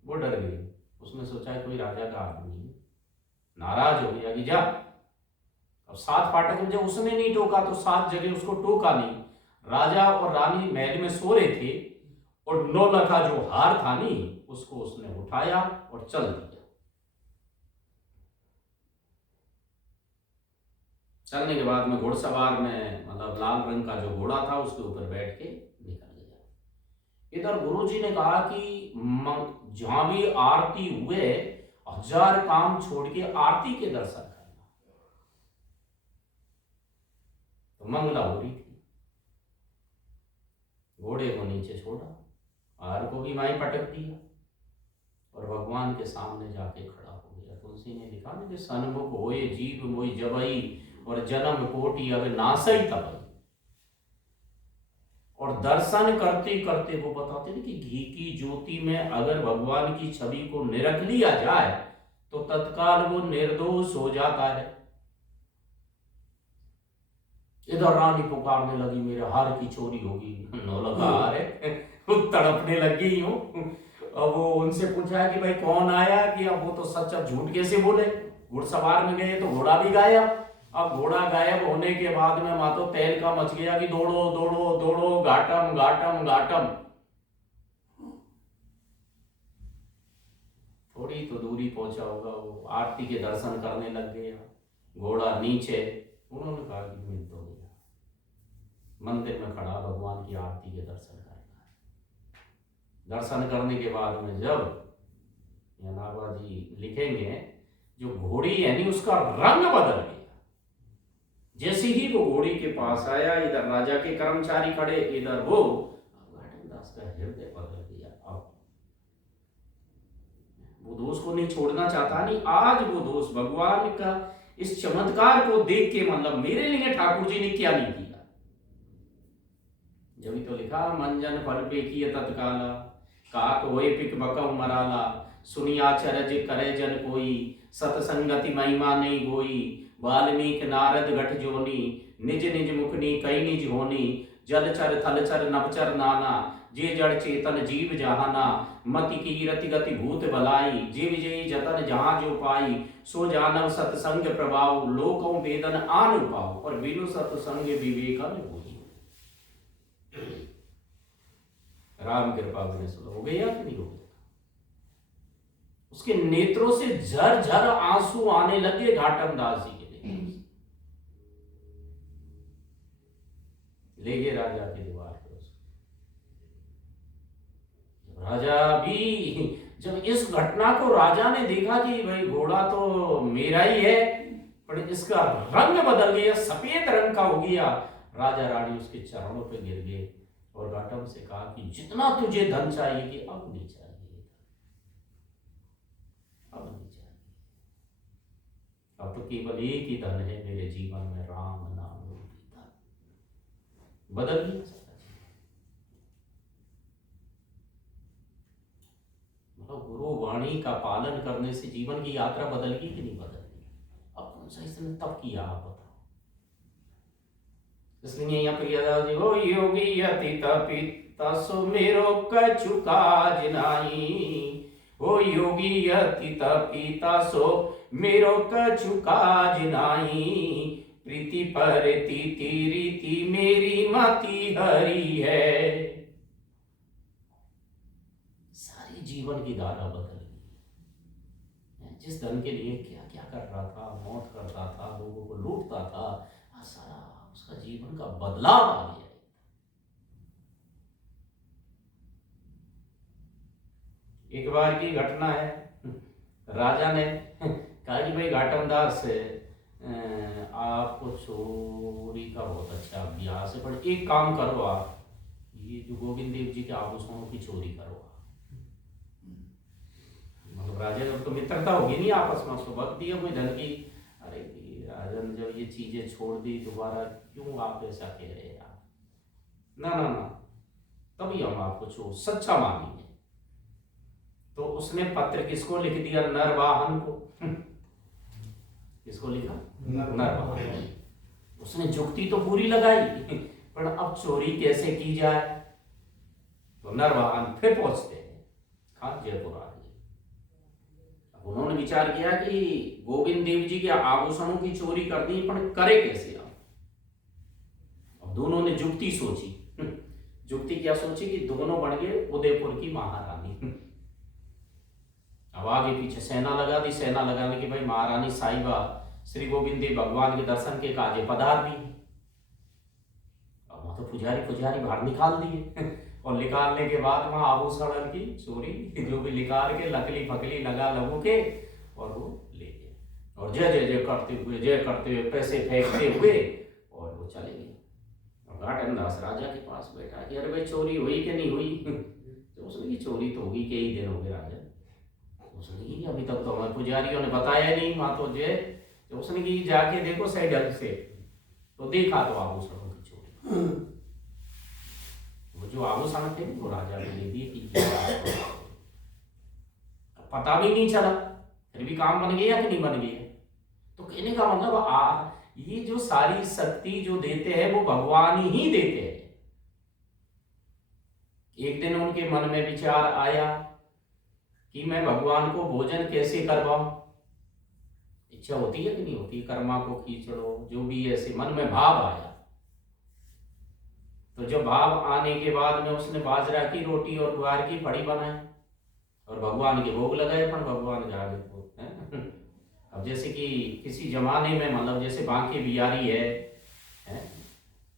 वो डर गई। उसने सोचा कोई राजा का आदमी है, नाराज हो गया कि जा। अब 7 फाटक में जब उसने नहीं टोका तो 7 जगह उसको टोका नहीं। राजा और रानी महल में सो रहे थे और 9 लखा जो हार था नहीं, उसको उसने उठाया और चल दिया। चलने के बाद में घुड़सवार में मतलब लाल रंग का जो घोड़ा था उसके ऊपर बैठ के निकल गया। इधर गुरुजी ने कहा कि जहां भी आरती हुए 1000 काम छोड़ के आरती के दर्शन करना। तो मंगला हो रही थी, घोड़े को नीचे छोड़ा, हार को भी माई पटक दिया और भगवान के सामने जाके खड़ा हो गया। तुलसी ने लिखा ना कि सन्मुख होए जीव मोई जबई और जन्म कोटि अब नासई तबई। और दर्शन करते करते वो बताते थे कि घी की ज्योति में अगर भगवान की छवि को निरख लिया जाए तो तत्काल वो निर्दोष हो जाता है। इधर रानी पुकारने लगी मेरे हार की चोरी होगी। 9 लखा हार है। तड़पने लगी हूं। अब वो उनसे पूछा कि भाई कौन आया, कि अब वो तो सच अब झूठ कैसे बोले। घुड़सवार में गए तो घोड़ा भी गायब। अब घोड़ा गायब होने के बाद में मातो तैल का मच गया कि दौड़ो दौड़ो दौड़ो, घाटम घाटम घाटम। थोड़ी तो दूरी पहुंचा होगा, वो आरती के दर्शन करने लग गया। घोड़ा नीचे। उन्होंने कहा कि मिल तो गया, मंदिर में खड़ा भगवान की आरती के दर्शन करना है। दर्शन करने के बाद में जब नाबा जी लिखेंगे जो घोड़ी है नहीं उसका रंग बदल गया। जैसे ही वो घोड़ी के पास आया, इधर राजा के कर्मचारी खड़े, इधर वो, घाटम दास का हृदय बदल गया। अब वो दोष को नहीं छोड़ना चाहता। नहीं, आज वो दोष भगवान का इस चमत्कार को देख के मतलब मेरे लिए ठाकुर जी ने क्या नहीं किया। जब तो लिखा मंजन फल पे किए तत्काला, काक होए पिक बकम मराला, सुनिया चरज करे जन कोई, सतसंगति महिमा नहीं गोई, वाल्मीकि नारद घट जोनी, निज निज मुखनी कई निज होनी, जलचर थलचर नवचर नाना, जे जड़ चेतन जीव जहाना, मति की रति गति भूत भलाई, जे विजयी जतन जहां जो पाई, सो जानव सतसंग प्रभाव, लोकों वेदन आन पाओ, और बिनु सतसंग विवेकन होई। राम कृपा बिना सुनो हो गया कि नहीं हो गया? उसके नेत्रों से झर झर आंसू आने लगे घाटम दास जी के नेत्रों से। ले गए राजा की दीवार पे उसको। राजा भी जब इस घटना को राजा ने देखा कि भाई घोड़ा तो मेरा ही है, पर इसका रंग बदल गया, सफेद रंग का हो गया। राजा रानी उसके चरणों पे गिर गए और घाटम से कहा कि जितना तुझे धन चाहिए कि अब नहीं चाहिए, अब नहीं चाहिए। अब तो केवल एक ही धन है मेरे जीवन में, राम नाम रूपी धन। बदल गया सारा जीवन। मतलब गुरु वाणी का पालन करने से जीवन की यात्रा बदल गई कि नहीं बदल गई? अब कौन सा इसने तब किया आप बताओ। इसलिए यहाँ पे याद जी हो योगी अतीत पिता सो मेरो कछु काज नाही, हो योगी अतीत पिता सो मेरो कछु काज नाई, प्रीति पर तीति रीति मेरी मति हरी है। सारी जीवन की धारा बदल गई। जिस धन के लिए क्या क्या कर रहा था, मौत करता था, लोगों को लूटता था, आज सारा उसका जीवन का बदलाव आ गया। एक बार की घटना है, राजा ने कहा कि भाई घाटम दास आपको चोरी का बहुत अच्छा अभ्यास है, पर एक काम करो, आप ये जो गोविंद देव जी के आभूषणों की चोरी करो। मतलब राजा जब तो मित्रता होगी नहीं आपस में, उसको वक्त दिया कोई धन की। अरे राजन जब ये चीजें छोड़ दी दोबारा क्यों आप ऐसा कह रहे हैं आप? ना ना ना, तभी हम आपको चोर सच्चा मानेंगे। तो उसने पत्र किसको लिख दिया? नरवाहन को। किसको लिखा? नरवाहन। उसने जुक्ति तो पूरी लगाई, पर अब चोरी कैसे की जाए? तो नरवाहन फिर पहुंचते हैं खान जयपुर आ गए। अब उन्होंने विचार किया कि गोविंद देव जी के आभूषणों की चोरी कर दी, पर करे कैसे? अब दोनों ने जुक्ति सोची। जुक्ति क्या सोची कि दोनों बन गए उदयपुर की महारानी। अब आगे पीछे सेना लगा दी। सेना लगाने की भाई महारानी साहिबा श्री गोविंद देव भगवान के दर्शन के काजे पधार दी। अब वहां तो पुजारी बाहर निकाल दिए। और निकालने के बाद वहां आभूषण की चोरी जो भी निकाल के लकली फकली लगा लगू के और वो ले गए। और जय जय जय करते हुए पैसे फेंकते हुए और वो चले गए। और घाटम दास राजा के पास बैठा कि अरे भाई चोरी हुई कि नहीं हुई? तो उसने की चोरी तो होगी, कई दिन हो गए राजा। उसने की अभी तक तो हमारे पुजारियों ने बताया नहीं। वहां तो जो उसने की जाके देखो सही ढंग से, तो देखा तो आभूषणों की चोरी। वो जो आभूषण थे वो राजा ने ले दिए कि पता भी नहीं चला, फिर भी काम बन गया कि नहीं बन गया। तो कहने का मतलब ये जो सारी शक्ति जो देते हैं वो भगवान ही देते हैं। एक दिन उनके मन में विचार आया कि मैं भगवान को भोजन कैसे करवाऊं। इच्छा होती है कि नहीं होती? कर्मा को खींचड़ो, जो भी ऐसे मन में भाव आया। तो जब भाव आने के बाद में उसने बाजरा की रोटी और ग्वार की फड़ी बनाई और भगवान के भोग लगाए। पर भगवान जागे तो अब जैसे कि किसी जमाने में मतलब जैसे बांके बिहारी है,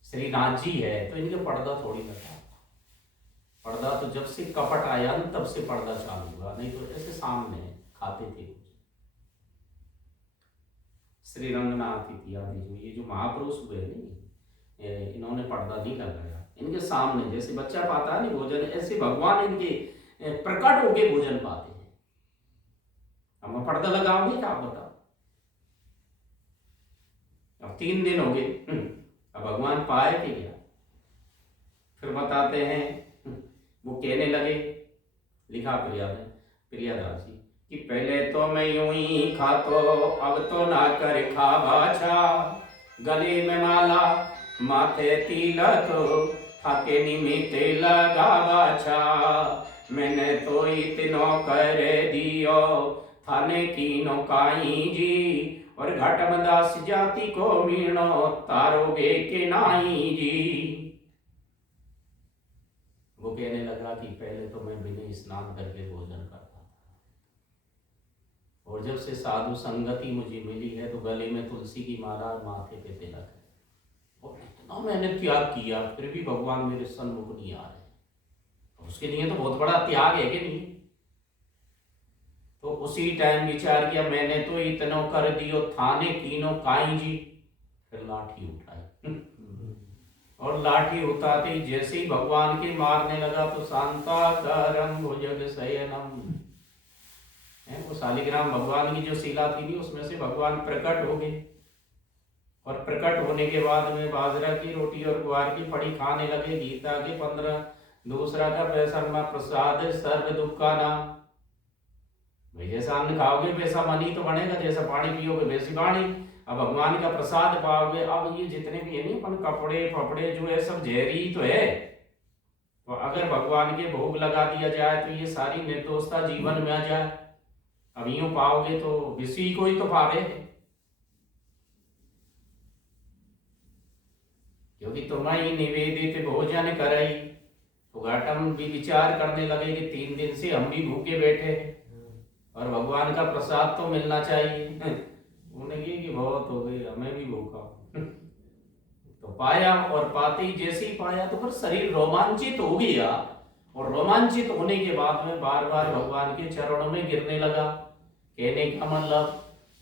श्रीनाथ जी है, तो इनके पर्दा थोड़ी लगा। पर्दा तो जब से कपट आया ना तब से पर्दा चालू हुआ, नहीं तो ऐसे सामने खाते थे कुछ। श्री रंगनाथ इत्यादि जो ये जो महापुरुष हुए नहीं, इन्होंने पर्दा नहीं लगाया। इनके सामने जैसे बच्चा पाता है नहीं भोजन, ऐसे भगवान इनके प्रकट होके भोजन पाते हैं। हम पर्दा लगाओगे क्या? आप बताओ। अब 3 दिन हो गए, अब भगवान पाए कि क्या? फिर बताते हैं, वो कहने लगे, लिखा प्रियादास जी कि पहले तो मैं यूं ही खातो, अब तो ना कर खा बाछा। गले में माला माथे तिलक, थाके निमित्त लगा बाछा। मैंने तो इतनो कर दियो, थाने कीनो काई जी। और घाटम दास जाति को मीणो, तारोगे के नाई जी। वो कहने लगा कि पहले तो मैं बिना स्नान करके भोजन करता था, और जब से साधु संगति मुझे मिली है तो गले में तुलसी की माला और माथे पे तिलक है। और इतना मैंने त्याग किया फिर भी भगवान मेरे सन्मुख नहीं आ रहे। तो उसके लिए तो बहुत बड़ा त्याग है कि नहीं? तो उसी टाइम विचार किया, मैंने तो इतना कर दियो, थाने कीनो काई जी। फिर लाठी उठाई और लाठी उठाते ही जैसे ही भगवान के मारने लगा तो शांताकारं भुजग शयनम, वो शालिग्राम भगवान की जो शिला थी नहीं उसमें से भगवान प्रकट हो गए। और प्रकट होने के बाद में बाजरा की रोटी और ग्वार की फड़ी खाने लगे। गीता के 15 दूसरा का 65 प्रसाद सर्व दुख का नाम। भाई जैसा अन्न खाओगे वैसा मन ही तो बनेगा, जैसा पानी पियोगे वैसी वाणी। अब भगवान का प्रसाद पाओगे। अब ये जितने भी है नहीं अपन कपड़े फपड़े जो है सब जहरी तो है, तो अगर भगवान के भोग लगा दिया जाए तो ये सारी निर्दोषता जीवन में आ जाए। अब यूं पाओगे तो विषय को ही तो पा रहे हैं, क्योंकि तुम्हें निवेदित भोजन करई। तो घाटम भी विचार करने लगे कि 3 दिन से हम भी भूखे बैठे हैं और भगवान का प्रसाद तो मिलना चाहिए। उन्होंने कहा कि बहुत हो गई, हमें भी भूखा। तो पाया, और पाते ही जैसे ही पाया तो फिर शरीर रोमांचित हो गया, और रोमांचित होने के बाद में बार बार भगवान के चरणों में गिरने लगा। कहने का मतलब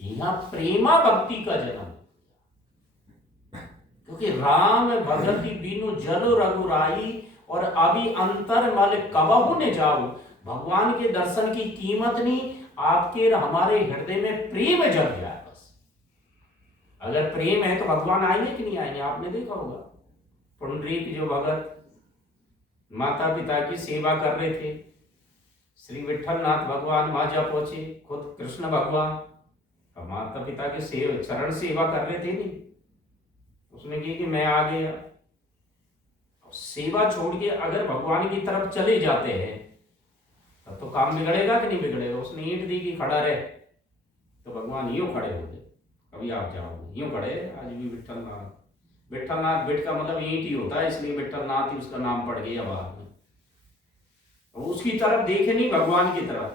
यहाँ प्रेमा भक्ति का जन्म, क्योंकि राम भगति बिनु जल रघुराई, और अभी अंतर मल कबहु ने जाओ। भगवान के दर्शन की कीमत नहीं, आपके हमारे हृदय में प्रेम जग जाए बस। अगर प्रेम है तो भगवान आएंगे कि नहीं आएंगे? आपने देखा होगा पुंडरीक जो भगत माता पिता की सेवा कर रहे थे, श्री विठलनाथ भगवान वहां जा पहुंचे, खुद कृष्ण भगवान और माता पिता के चरण सेवा कर रहे थे। नहीं, उसने कहा कि मैं आ गया। सेवा छोड़ के अगर भगवान की तरफ चले जाते हैं तब तो काम बिगड़ेगा कि नहीं बिगड़ेगा? उसने ईंट दी कि खड़ा रहे, तो भगवान यूं खड़े हो गए, कभी आप जाओगे यूं खड़े। आज भी विठलनाथ, विठलनाथ बिट का मतलब ईंट ही होता है, इसलिए विठलनाथ ही उसका नाम पड़ गया बाद में। और उसकी तरफ देखे नहीं, भगवान की तरफ।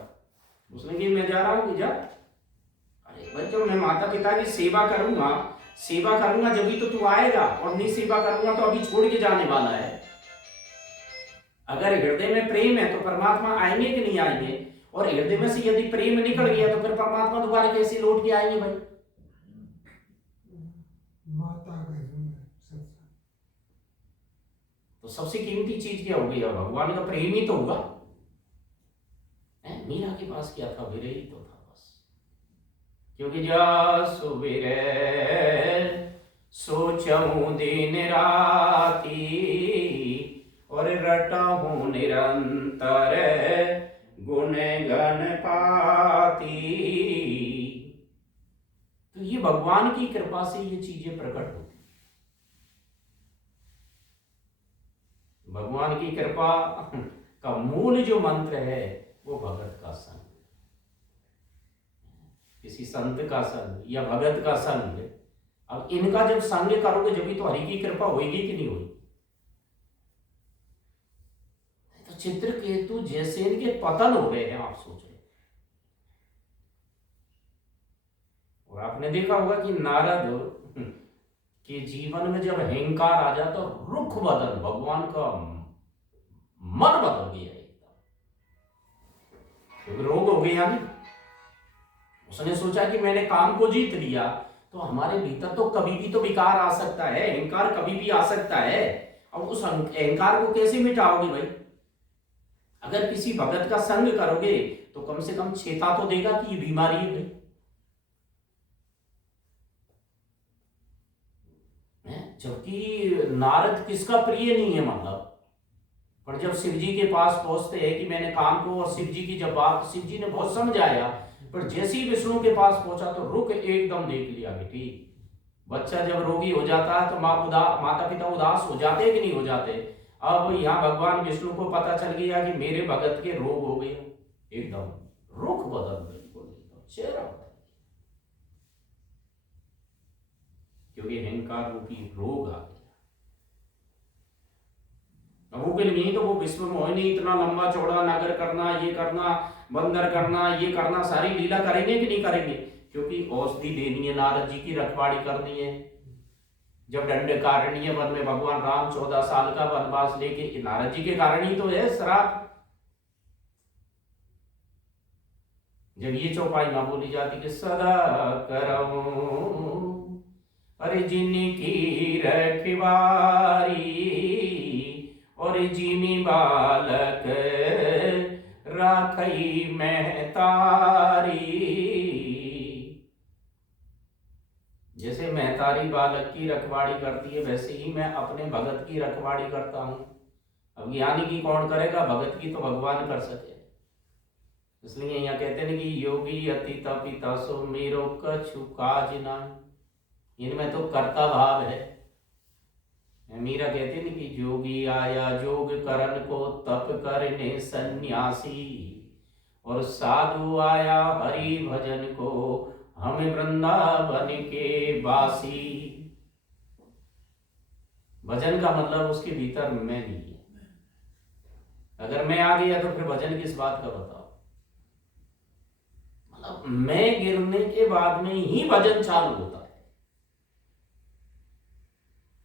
उसने कहा मैं जा रहा हूं, जा। अरे भाई, जब मैं माता पिता की सेवा करूंगा जब भी तो तू आएगा, और नहीं सेवा करूंगा तो अभी छोड़ के जाने वाला है। अगर हृदय में प्रेम है तो परमात्मा आएंगे कि नहीं आएंगे? और हृदय में से यदि प्रेम निकल गया तो फिर परमात्मा दोबारा कैसे लौट के आएंगे भाई? तो सबसे कीमती चीज क्या हो गई? भगवान का प्रेम ही तो हुआ। मीरा के पास क्या था? विरह ही तो था बस। क्योंकि जासु विरह सोचूं दिन राती, और रटहूं निरंतर गुण गण पाती। तो ये भगवान की कृपा से ये चीजें प्रकट होती। भगवान की कृपा का मूल जो मंत्र है वो भगत का संग, किसी संत का संग या भगत का संग। अब इनका जब संग करोगे जब भी तो हरि की कृपा होगी कि नहीं होगी? तो चित्रकेतु जैसे इनके पतन हो गए हैं, आप सोच रहे। और आपने देखा होगा कि नारद के जीवन में जब अहंकार आ जाता तो रुख बदल, भगवान का मन बदल गया एकदम, क्योंकि रोग हो गया नहीं। उसने सोचा कि मैंने काम को जीत लिया, तो हमारे भीतर तो कभी भी तो विकार आ सकता है, अहंकार कभी भी आ सकता है। अब उस अहंकार को कैसे मिटाओगे भाई? अगर किसी भगत का संग करोगे तो कम से कम चेता तो देगा कि ये बीमारी है भाई। जबकि नारद किसका प्रिय नहीं है मतलब, पर जब शिव जी के पास पहुंचते हैं कि मैंने काम को, और शिव जी की जब बात शिव जी ने बहुत समझाया, पर जैसे ही विष्णु के पास पहुंचा तो रुक एकदम देख लिया कि ठीक। बच्चा जब रोगी हो जाता है तो माता पिता उदास हो जाते हैं कि नहीं हो जाते? अब यहाँ भगवान विष्णु को पता चल गया कि मेरे भगत के रोग हो गए, एकदम रुख बदल बिल्कुल चेहरा बदल, क्योंकि अहंकार रूपी रोग आ गया। अब वो नहीं तो वो विश्व मोहिनी इतना लंबा चौड़ा नगर करना, ये करना, बंदर करना, ये करना, सारी लीला करेंगे कि नहीं करेंगे? क्योंकि औषधि देनी है, नारद जी की रखवाड़ी करनी है। जब दंडकारण्य वन में भगवान राम 14 साल का वनवास लेके, नारद जी के कारण ही तो है श्राप। जब ये चौपाई ना बोली जाती कि सदा करऊं अरे जिनकी रखवारी, और जिमी बालक राखई महतारी। जैसे महतारी बालक की रखवाड़ी करती है, वैसे ही मैं अपने भगत की रखवाड़ी करता हूं। अब ज्ञानी की कौन करेगा? भगत की तो भगवान कर सके। इसलिए यहाँ कहते हैं कि योगी अति तपिता सो मेरो कछु काज नाहि। इनमें तो कर्ता भाव है। मीरा कहती नहीं कि जोगी आया जोग करन को, तप करने सन्यासी, और साधु आया हरि भजन को, हमें वृंदावन के बासी। भजन का मतलब उसके भीतर मैं नहीं है। अगर मैं आ गया तो फिर भजन किस बात का बताओ। मतलब मैं गिरने के बाद में ही भजन चालू होता है।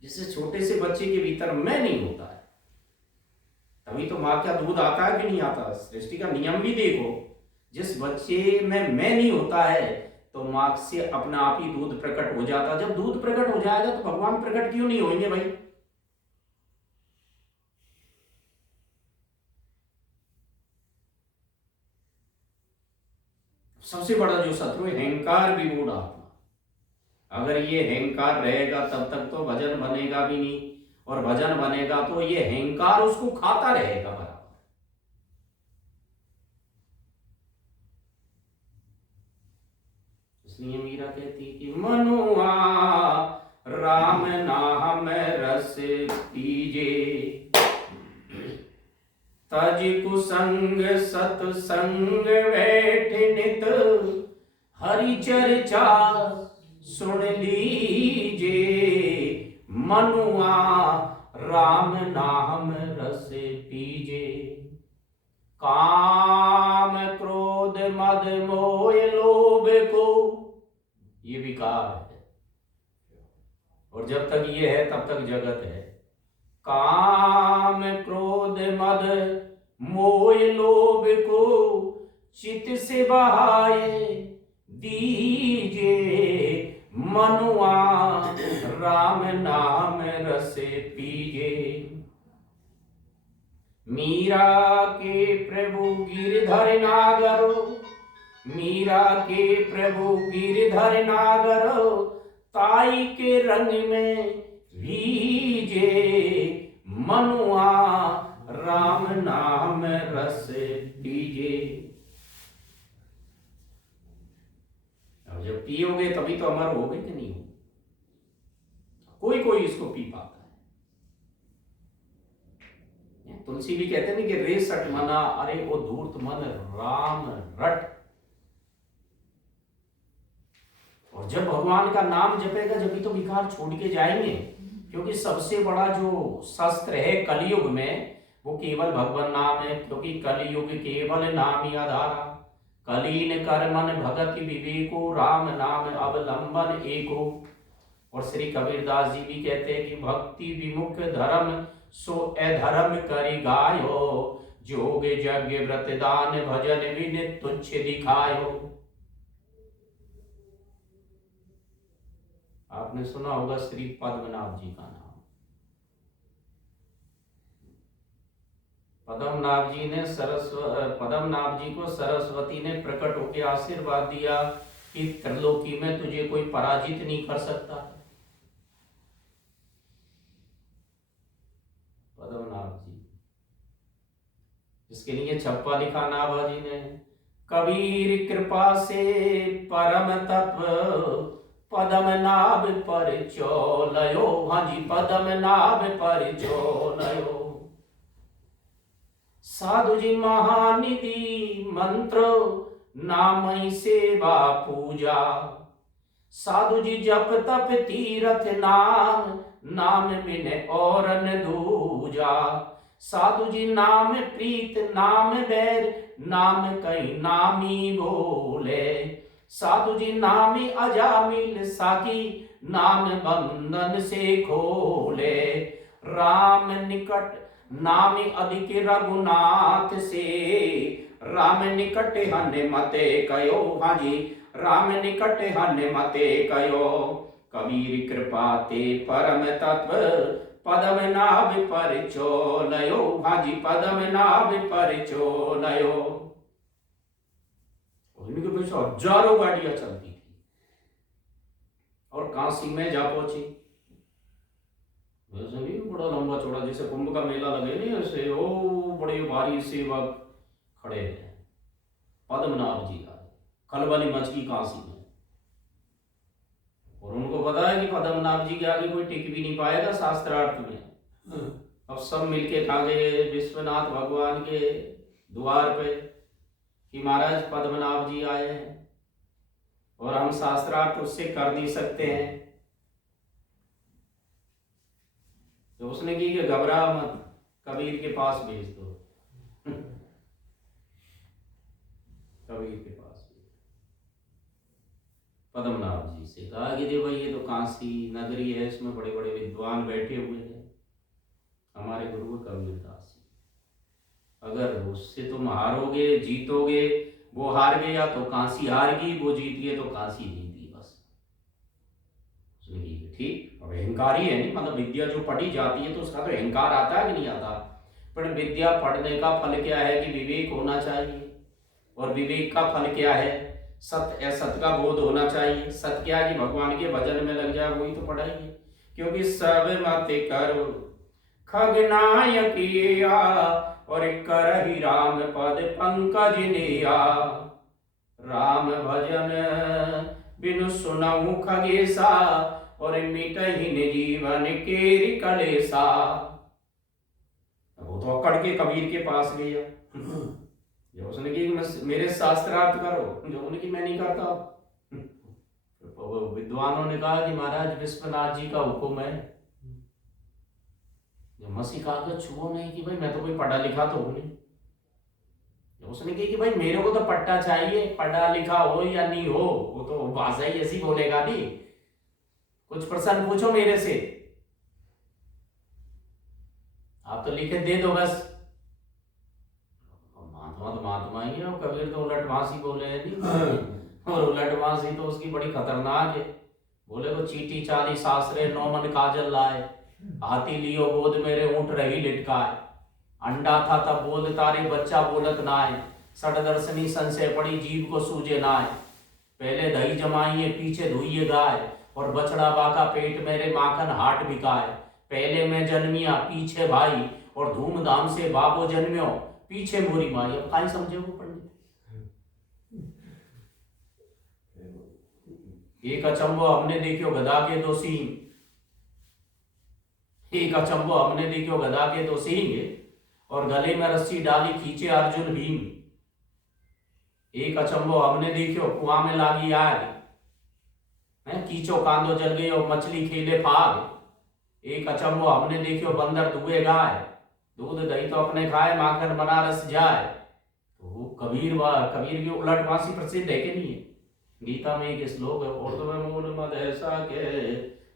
जिससे छोटे से बच्चे के भीतर मैं नहीं होता है, तभी तो मां का दूध आता है कि नहीं आता। सृष्टि का नियम भी देखो, जिस बच्चे में मैं नहीं होता है तो मां से अपना आप ही दूध प्रकट हो जाता। जब दूध प्रकट हो जाएगा तो भगवान प्रकट क्यों नहीं होंगे भाई। सबसे बड़ा जो शत्रु है अहंकार, विमूढ़ आत्मा। अगर ये अहंकार रहेगा तब तक तो भजन बनेगा भी नहीं, और भजन बनेगा तो ये अहंकार उसको खाता रहेगा बराबर। इसलिए मीरा कहती कि मनुआ राम नाम रस पीजे, तज कुसंग सतसंग बैठ नित, हरि चर्चा सुन लीजे। मनुआ राम नाम रस पीजे, काम क्रोध मद मोह लोभ को, ये विकार है। और जब तक ये है तब तक जगत है। काम क्रोध मद मोह लोभ को, चित से बहाए दीजे। मनुआ राम नाम रस पीजे। मीरा के प्रभु गिरधर नागर, मीरा के प्रभु गिरधर नागर, ताई के रंग में भीजे। मनुआ राम नाम रस पीजे। अब जब पियोगे तभी तो अमर होगे कि नहीं हो। कोई कोई इसको पी पाता है। तुलसी भी कहते हैं कि रे सट मना, अरे वो धूर्त मन राम रट। और जब भगवान का नाम जपेगा जब भी तो विकार छोड़ के जाएंगे। क्योंकि सबसे बड़ा जो शस्त्र है कलयुग में वो केवल भगवान नाम है। क्योंकि कलयुग केवल नाम ही आधारा, कलीन कर मन भगत विवेको, राम नाम अवलंबन एको। और श्री कबीरदास जी भी कहते हैं कि भक्ति विमुख धर्म सो अधर्म करि गायो, जोग यज्ञ व्रत दान भजन विन तुच्छ दिखायो। आपने सुना होगा श्री पद्मनाभ जी का नाम। पद्मनाभ जी को सरस्वती ने प्रकट होकर आशीर्वाद दिया कि त्रिलोकी में तुझे कोई पराजित नहीं कर सकता। पद्मनाभ जी, जिसके लिए छप्पा लिखा नाभाजी ने, कबीर कृपा से परम तत्व पद्मनाभ पर चोलयो। हाँ जी, पद्मनाभ पर चोलयो। साधु जी महानिधि मंत्र नाम सेवा पूजा, साधु जी जप तप तीरथ नाम, नाम बिन और न दूजा। साधु जी नाम प्रीत नाम बैर, नाम कई नामी बोले। साधु जी नाम अजामिल साकी, नाम बंधन से खोले। राम निकट नाम अधिक रघुनाथ से, राम निकट हन मते कयो। हाँ जी, राम निकट हन मते कयो। कबीर कृपा ते परम तत्व पद्मनाभ पर चोलयो। हाँ जी, पद्मनाभ पर चोलयो। उनके पीछे हजारों गाड़ियां चलती थी और काशी में जा पहुंची। वैसे भी बड़ा लंबा चौड़ा, जैसे कुंभ का मेला लगे नहीं ऐसे, ओ बड़े भारी सेवक खड़े हैं। पद्मनाभ जी आए, खलबली मच गई काशी में। और उनको पता है कि पद्मनाभ जी के आगे कोई टिक भी नहीं पाएगा शास्त्रार्थ में। अब सब मिलके खा गए विश्वनाथ भगवान के द्वार पे। कि महाराज पद्मनाभ जी आए हैं और हम शास्त्रार्थ उससे कर नहीं सकते हैं, तो उसने की कि घबरा मत, कबीर के पास भेज दो। कबीर के पास पद्मनाभ जी से कहा कि देखो ये तो काशी नगरी है, इसमें बड़े बड़े विद्वान बैठे हुए हैं, हमारे गुरु कबीरदास जी, अगर उससे तुम हारोगे जीतोगे, वो हार गया तो काशी हार गई, वो जीत गए तो काशी जीत गई, बस। उसने कहा ठीक, अब अहंकारी है नहीं, मतलब विद्या जो पढ़ी जाती है तो उसका तो अहंकार आता है कि नहीं आता, पर विद्या पढ़ने का फल क्या है कि विवेक होना चाहिए, और विवेक का फल क्या है, सत्य असत्य का बोध होना चाहिए। सत्य क्या है कि भगवान के भजन में लग जाए, वही तो पढ़ाई है। क्योंकि सब मत कर खगनायकिया और करहि राम पद पंकज निया, राम भजन बिनु सुनऊ खगेसा और मिटहि जीवन केरि कलेसा। वो तो अकड़ के कबीर के पास गया, जब उसने की मेरे शास्त्रार्थ करो, जो उन्होंने की मैं नहीं करता। विद्वानों ने कहा कि महाराज विश्वनाथ जी का हुक्म है, जो मसीह कागज छुओ नहीं, कि भाई मैं तो कोई पढ़ा लिखा तो हूं नहीं। उसने कही कि भाई मेरे को तो पट्टा चाहिए, पढ़ा लिखा हो या नहीं हो, वो तो भाषा ही ऐसी बोलेगा नहीं, कुछ प्रश्न पूछो मेरे से, आप तो लिखे दे दो बस। महात्मा तो महात्मा ही है, और कबीर तो उलट भाषी बोले हैं नहीं, और उलट भाषी तो उसकी बड़ी खतरनाक है। बोले को चीटी चाली सासरे नौ मन काजल लाए, हाथी लियो गोद मेरे ऊंट रही लिटकाए, अंडा था तब बोल तारे बच्चा बोलत नाय, सड़ दर्शनी संशय पड़ी जीव को सूझे नाय, पहले दही जमाइए पीछे धुइए गाय, और बछड़ा बाका पेट मेरे माखन हाट बिकाए, पहले मैं जन्मिया पीछे भाई, और धूमधाम से बाबो जन्म्यो पीछे मोरी माई। अब काई समझे वो पंडित। एक अचंबो हमने देखियो गधा के दो सींग, एक अचंबो हमने देखियो गधा के दो सींग, और गले में रस्सी डाली खींचे अर्जुन भीम, एक अचंबो हमने देखियो कुआं में लागी आग, कीचो कांदो जल गई और मछली खेले फाग, एक अचंबो हमने देखियो बंदर दुए गाय, दूध दही तो अपने खाए माखन बनारस जाए। तो कबीर की उलट भाषी प्रसिद्ध है कि नहीं है? गीता में एक श्लोक है, मूल मद ऐसा के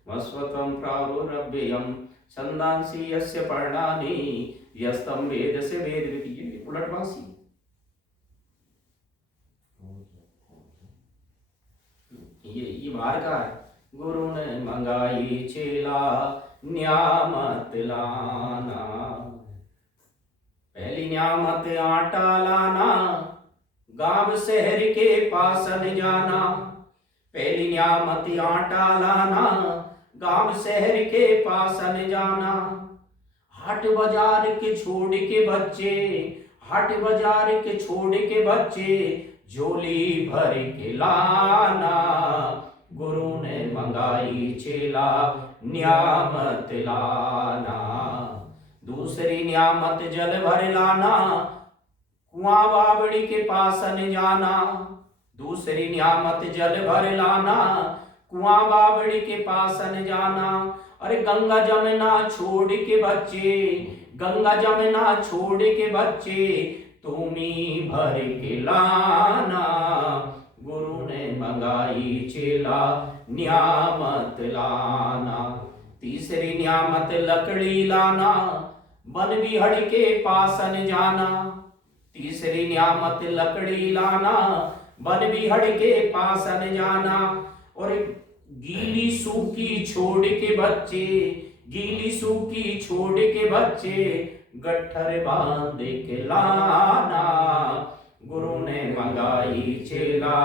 मस्वतम प्रारुरभ्ययम छंदांसी यस्य पर्णानि यस्तम वेद से वेद विधि। उलट भाषी ये बाहर का है। गुरु ने मंगाई चेला न्यामत लाना, पहली न्यामत आटा लाना, गांव शहर के पास न जाना, पहली न्यामत आटा लाना, गांव शहर के पास न जाना, हाट बाजार के छोड़ के बच्चे, हाट बाजार के छोड़ के बच्चे, झोली भर के लाना, गुरु ने मंगाई चेला न्यामत लाना, दूसरी न्यामत जल भर लाना, कुआं बावड़ी के पास न जाना, दूसरी न्यामत जल भर लाना, कुआं बावड़ी के पास न जाना, अरे गंगा जमुना छोड़ के बच्चे, गंगा जमुना छोड़ के बच्चे, तुम्ही भर के लाना, गुरु ने मंगाई चेला न्यामत लाना, तीसरी न्यामत लकड़ी लाना, वन बिहड़ के पास न जाना, तीसरी न्यामत लकड़ी लाना, वन बिहड़ के पास न जाना, और गीली सूखी छोड़ के बच्चे, गीली सूखी छोड़ के बच्चे, गट्ठर बांध के लाना, गुरु ने मंगाई चेला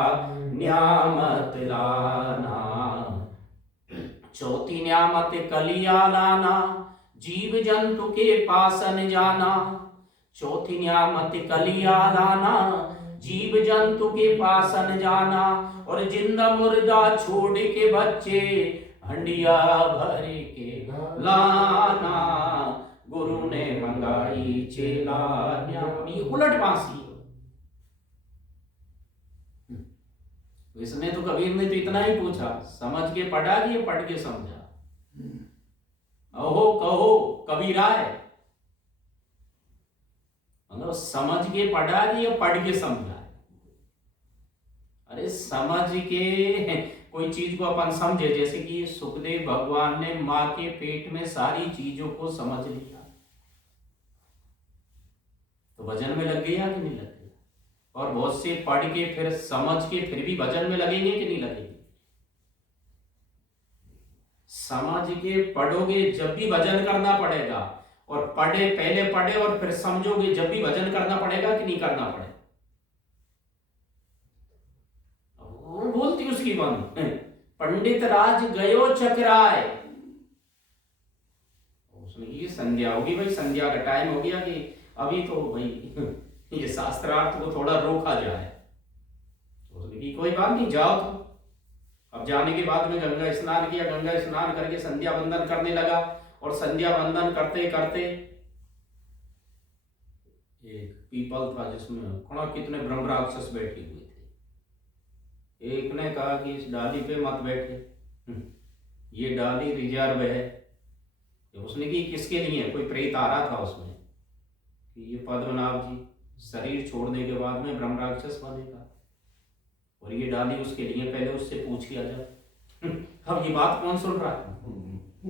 न्यामत लाना, चौथी न्यामत कलिया लाना, जीव जंतु के पास न जाना, चौथी न्यामत कलिया लाना, जीव जंतु के पास न जाना, और जिंदा मुर्दा छोड़ के बच्चे, हंडिया भर के लाना, गुरु ने मंगाई चेला न्यामत। उलट बांसी, इसने तो कबीर ने तो इतना ही पूछा, समझ के पढ़ा कि ये पढ़ के समझा? अहो कहो कबीराय, मतलब समझ के पढ़ा कि ये पढ़ के समझा? अरे समझ के कोई चीज को अपन समझे, जैसे कि सुखदेव भगवान ने मां के पेट में सारी चीजों को समझ लिया, तो वजन में लग गया कि नहीं लग गया? और बहुत से पढ़ के फिर समझ के फिर भी वजन में लगेंगे कि नहीं लगेंगे? समझ के पढ़ोगे जब भी वजन करना पड़ेगा, और पहले पढ़े और फिर समझोगे जब भी वजन करना पड़ेगा कि नहीं करना पड़ेगा? वो बोलती उसकी बंद, पंडित राज गयो चकराए। उसने की संध्या होगी भाई, संध्या का टाइम हो गया कि अभी तो भाई ये शास्त्रार्थ को थोड़ा रोका जाए। तो उसने की कोई बात नहीं, जाओ तो। अब जाने के बाद में गंगा स्नान किया, गंगा स्नान करके संध्या वंदन करने लगा, और संध्या वंदन करते करते एक पीपल था जिसमें कितने ब्रह्म राक्षस बैठे हुए थे। एक ने कहा कि इस डाली पे मत बैठे, ये डाली रिजर्व है। तो उसने की किसके लिए? कोई प्रेत आ रहा था उसमें कि ये पद्मनाभ जी शरीर छोड़ने के बाद में ब्रह्म राक्षस बनेगा, और ये डाली उसके लिए। पहले उससे पूछ किया जाए। अब ये बात कौन सुन रहा है?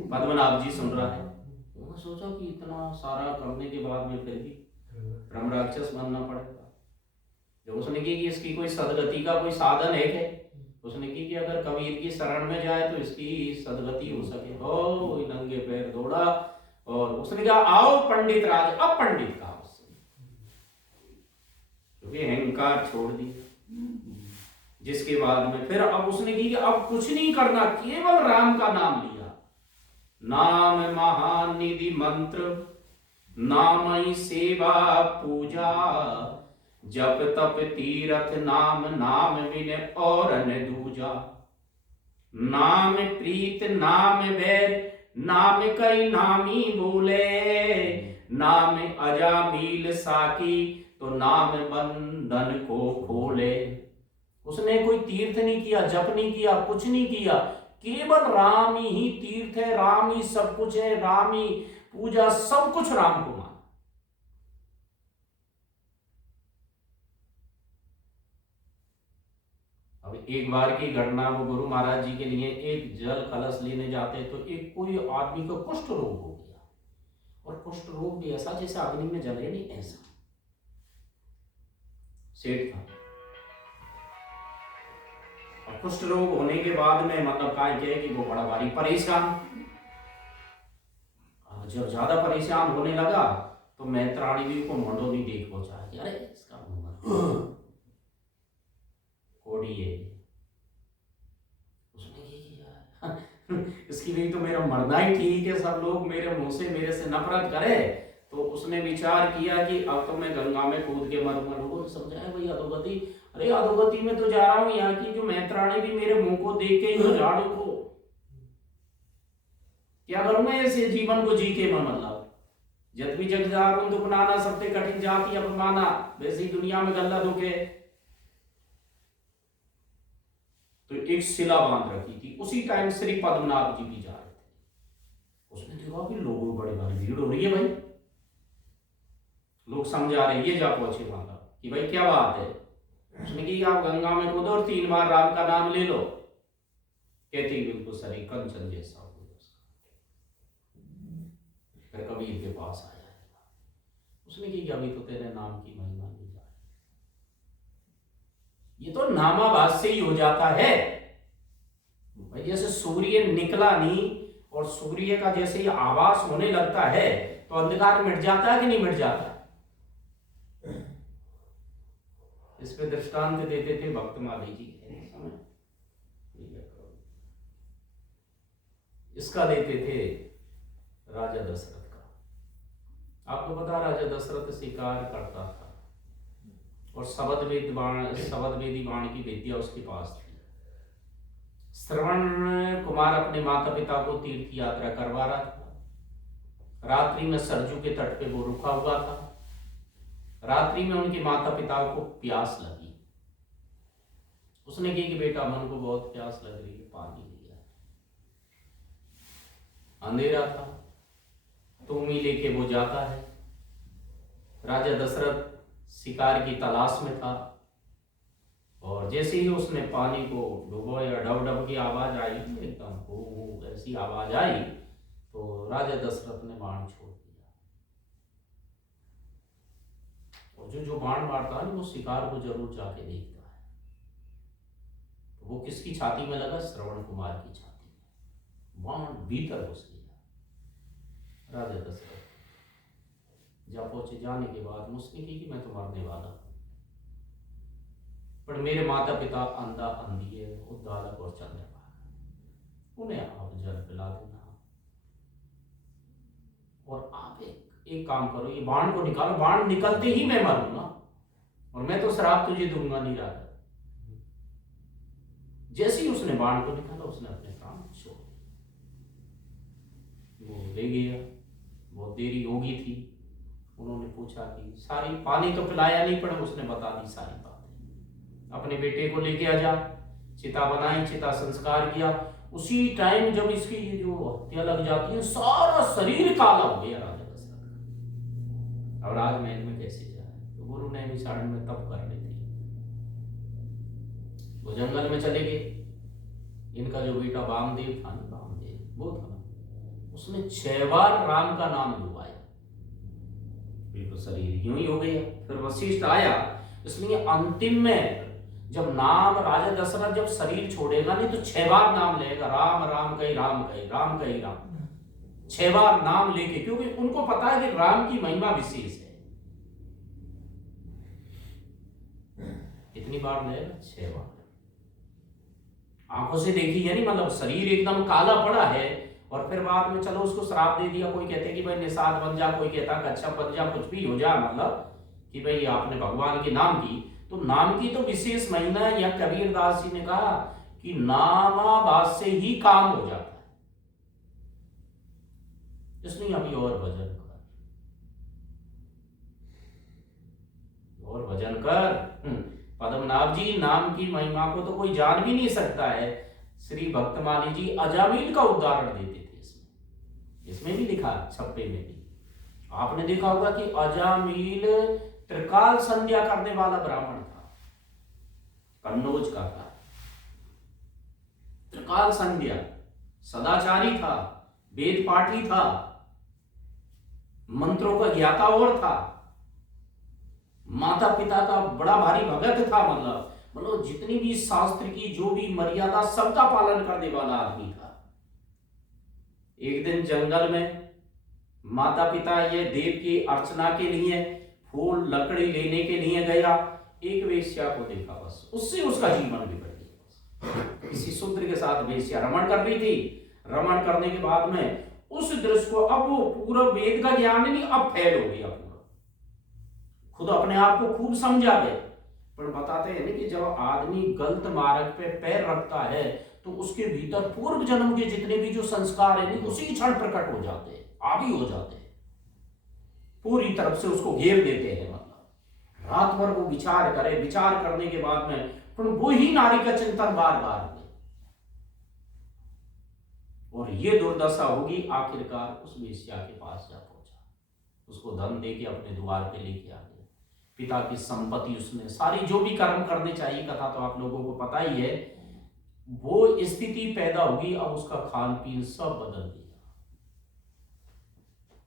पद्मनाभ जी सुन रहा है। तो सोचा कि इतना सारा करने के बाद में फिर भी ब्रह्म राक्षस बनना पड़ेगा। जब उसने की कि इसकी कोई सदगति का कोई साधन है क्या? उसने की कि अगर कबीर की शरण में जाए तो इसकी सदगति हो सके। ओ नंगे पैर दौड़ा, और उसने कहा आओ पंडित राज। अब पंडित कहा उसने, क्योंकि अहंकार छोड़ दिया। जिसके बाद में फिर अब उसने की कि अब कुछ नहीं करना, केवल राम का नाम लिया। नाम महान निधि मंत्र, नाम ही सेवा पूजा, जप तप तीरथ नाम, नाम बिन और न दूजा। नाम प्रीत नाम बैर, नाम कई नामी बोले, नाम अजामील साकी, तो नाम बंधन को खोले। उसने कोई तीर्थ नहीं किया, जप नहीं किया, कुछ नहीं किया, केवल राम ही तीर्थ है, राम ही सब कुछ है, राम ही पूजा, सब कुछ राम को माना। अब एक बार की घटना, वो गुरु महाराज जी के लिए एक जल कलश लेने जाते तो एक कोई आदमी को कुष्ठ रोग हो गया, और कुष्ठ रोग भी ऐसा जैसे अग्नि में जले नहीं, ऐसा सेठ था। कुष्ठ रोग होने के बाद में मतलब क्या है कि वो बड़ा भारी परेशान। जब ज्यादा परेशान होने लगा तो मैत्राणी भी को मंडोली देख पहुंचा कि अरे इसका कोड़ी है। उसने ये किया इसकी भी तो मेरा मरना ही ठीक है, सब लोग मेरे से नफरत करे। तो उसने विचार किया कि अब तो मैं गंगा में कूद के मरूंगा। लोगों ने समझाया भाई अधोगति, अरे अधोगति में तो जा रहा हूं, यहाँ की जो मैत्राणी भी मेरे मुंह को देख के ही झाड़ू को क्या करूंगा ऐसे जीवन को जी के मैं, मतलब जब भी जग जा रहा हूं दुख नाना, सबसे कठिन जाति अपमाना, वैसे ही दुनिया में गल्ला दुख है। तो एक शिला बांध रखी थी, उसी टाइम श्री पद्मनाभ जी भी जा रहे थे। उसने देखा कि लोगों बड़ी भारी भीड़ हो रही है भाई, लोग समझा रहे, ये जा पहुंचे वहां तक कि भाई क्या बात है। उसने की आप गंगा में कूदो और 3 बार राम का नाम ले लो। कहती बिल्कुल शरीर कंचन जैसा हो गया उसका। फिर कबीर के पास आया, उसने की अभी तो तेरे नाम की महिमा नहीं जा रही। ये तो नामाभास से ही हो जाता है भाई। जैसे सूर्य निकला नहीं और सूर्य का जैसे ही आभास होने लगता है तो अंधकार मिट जाता है कि नहीं मिट जाता है? इस पे दृष्टांत देते थे भक्त माली जी समय, इसका देते थे राजा दशरथ का। आपको पता राजा दशरथ शिकार करता था और शबद वेदी बाण की विद्या उसके पास थी। श्रवण कुमार अपने माता पिता को तीर्थ यात्रा करवा रहा था। रात्रि में सरजू के तट पे वो रुका हुआ था। रात्रि में उनके माता पिता को प्यास लगी। उसने कही कि बेटा मन को बहुत प्यास लग रही है, पानी लिया। अंधेरा था, तूमी लेके वो जाता है। राजा दशरथ शिकार की तलाश में था, और जैसे ही उसने पानी को डुबोया, डब डब की आवाज आई, एकदम हो ऐसी आवाज आई, तो राजा दशरथ ने बाण छोड़ दिया। और जो बाण मारता है वो शिकार को जरूर जाके देखता है। तो वो किसकी छाती में लगा? श्रवण कुमार की छाती में। बाण भीतर घुस गया। राजा दशरथ जा पहुंचे, जाने के बाद मुझसे की कि मैं तो मरने वाला हूं, पर मेरे माता पिता अंधा अंधी है, उद्दालक और चंद्रभागा, उन्हें आप जल पिला देना, और आप एक काम करो, ये बाण को निकालो, बाण निकलते ही मैं मरूंगा, और मैं तो श्राप तुझे दूंगा नहीं राजा। जैसे ही उसने बाण को निकाला, उसने अपने प्राण छोड़ दिए। वो ले गया, बहुत देरी होगी थी। उन्होंने पूछा कि सारी, पानी तो पिलाया नहीं, पर उसने बता दी सारी बातें। अपने बेटे को लेके आ जा, चिता बनाई, चिता संस्कार किया। उसी टाइम जब इसकी ये जो हत्या लग जाती है, सारा शरीर काला हो गया राजा दशरथ का। और राजमहल में कैसे जाए? तो गुरु नैमिषारण्य में तप कर रहे थे, वो जंगल में चले गए। इनका जो बेटा वामदेव था, वामदेव वो था, उसने 6 बार राम का नाम लुभाया, बिल्कुल शरीर यूं ही हो गया। फिर वशिष्ठ आया, इसलिए अंतिम में जब नाम राजा दशरथ जब शरीर छोड़ेगा नहीं, तो 6 बार नाम लेगा, राम राम कही राम कही, राम कही राम, 6 बार नाम लेके, क्योंकि उनको पता है कि राम की महिमा विशेष है। कितनी बार लेगा? 6 बार। आंखों से देखी है नहीं, मतलब शरीर एकदम काला पड़ा है, और फिर बाद में चलो उसको श्राप दे दिया। कोई कहते कि भाई निषाद बन जा, कोई कहता कच्छप बन जा, कुछ भी हो जा, मतलब कि भाई आपने भगवान के नाम की, तो नाम की तो विशेष महिमा है। या कबीरदास जी ने कहा कि नामाबाद से ही काम हो जाता है, इसलिए अभी और भजन कर, और भजन कर। पद्मनाभ जी, नाम की महिमा को तो कोई जान भी नहीं सकता है। श्री भक्तमाली जी अजामिल का उदाहरण देते थे इसमें भी लिखा, छप्पे में भी आपने देखा होगा कि अजामिल त्रिकाल संध्या करने वाला ब्राह्मण था, कन्नौज का था। त्रिकाल संध्या, सदाचारी था, वेद पाठी था, मंत्रों का ज्ञाता और था, माता पिता का बड़ा भारी भगत था, मतलब जितनी भी शास्त्र की जो भी मर्यादा, सबका पालन करने वाला आदमी था। एक दिन जंगल में माता पिता ये देव की अर्चना के लिए फूल लकड़ी लेने के लिए गया, एक वेश्या को देखा, बस उससे उसका जीवन बिगड़ गया। किसी शूद्र के साथ वेश्या रमण कर रही थी। रमण करने के बाद में उस दृश्य को, अब वो पूरा वेद का ज्ञान नहीं, अब फैल हो गया पूरा, खुद अपने आप को खूब समझा गए। पर बताते हैं कि जब आदमी गलत मार्ग पे पैर रखता है, तो उसके भीतर पूर्व जन्म के जितने भी जो संस्कार है नहीं, उसी क्षण प्रकट हो जाते हैं, हावी हो जाते हैं, पूरी तरफ से उसको घेर देते हैं। मतलब रात भर वो विचार करे, विचार करने के बाद में फिर वो ही नारी का चिंतन बार बार हुए, और ये दुर्दशा होगी। आखिरकार उस वेश्या के पास जा पहुंचा, उसको धन दे के अपने द्वार पे लेके आ गया। पिता की संपत्ति, उसने सारी जो भी कर्म करने चाहिए, कथा तो आप लोगों को पता ही है, वो स्थिति पैदा होगी। अब उसका खान पीन सब बदल दिया।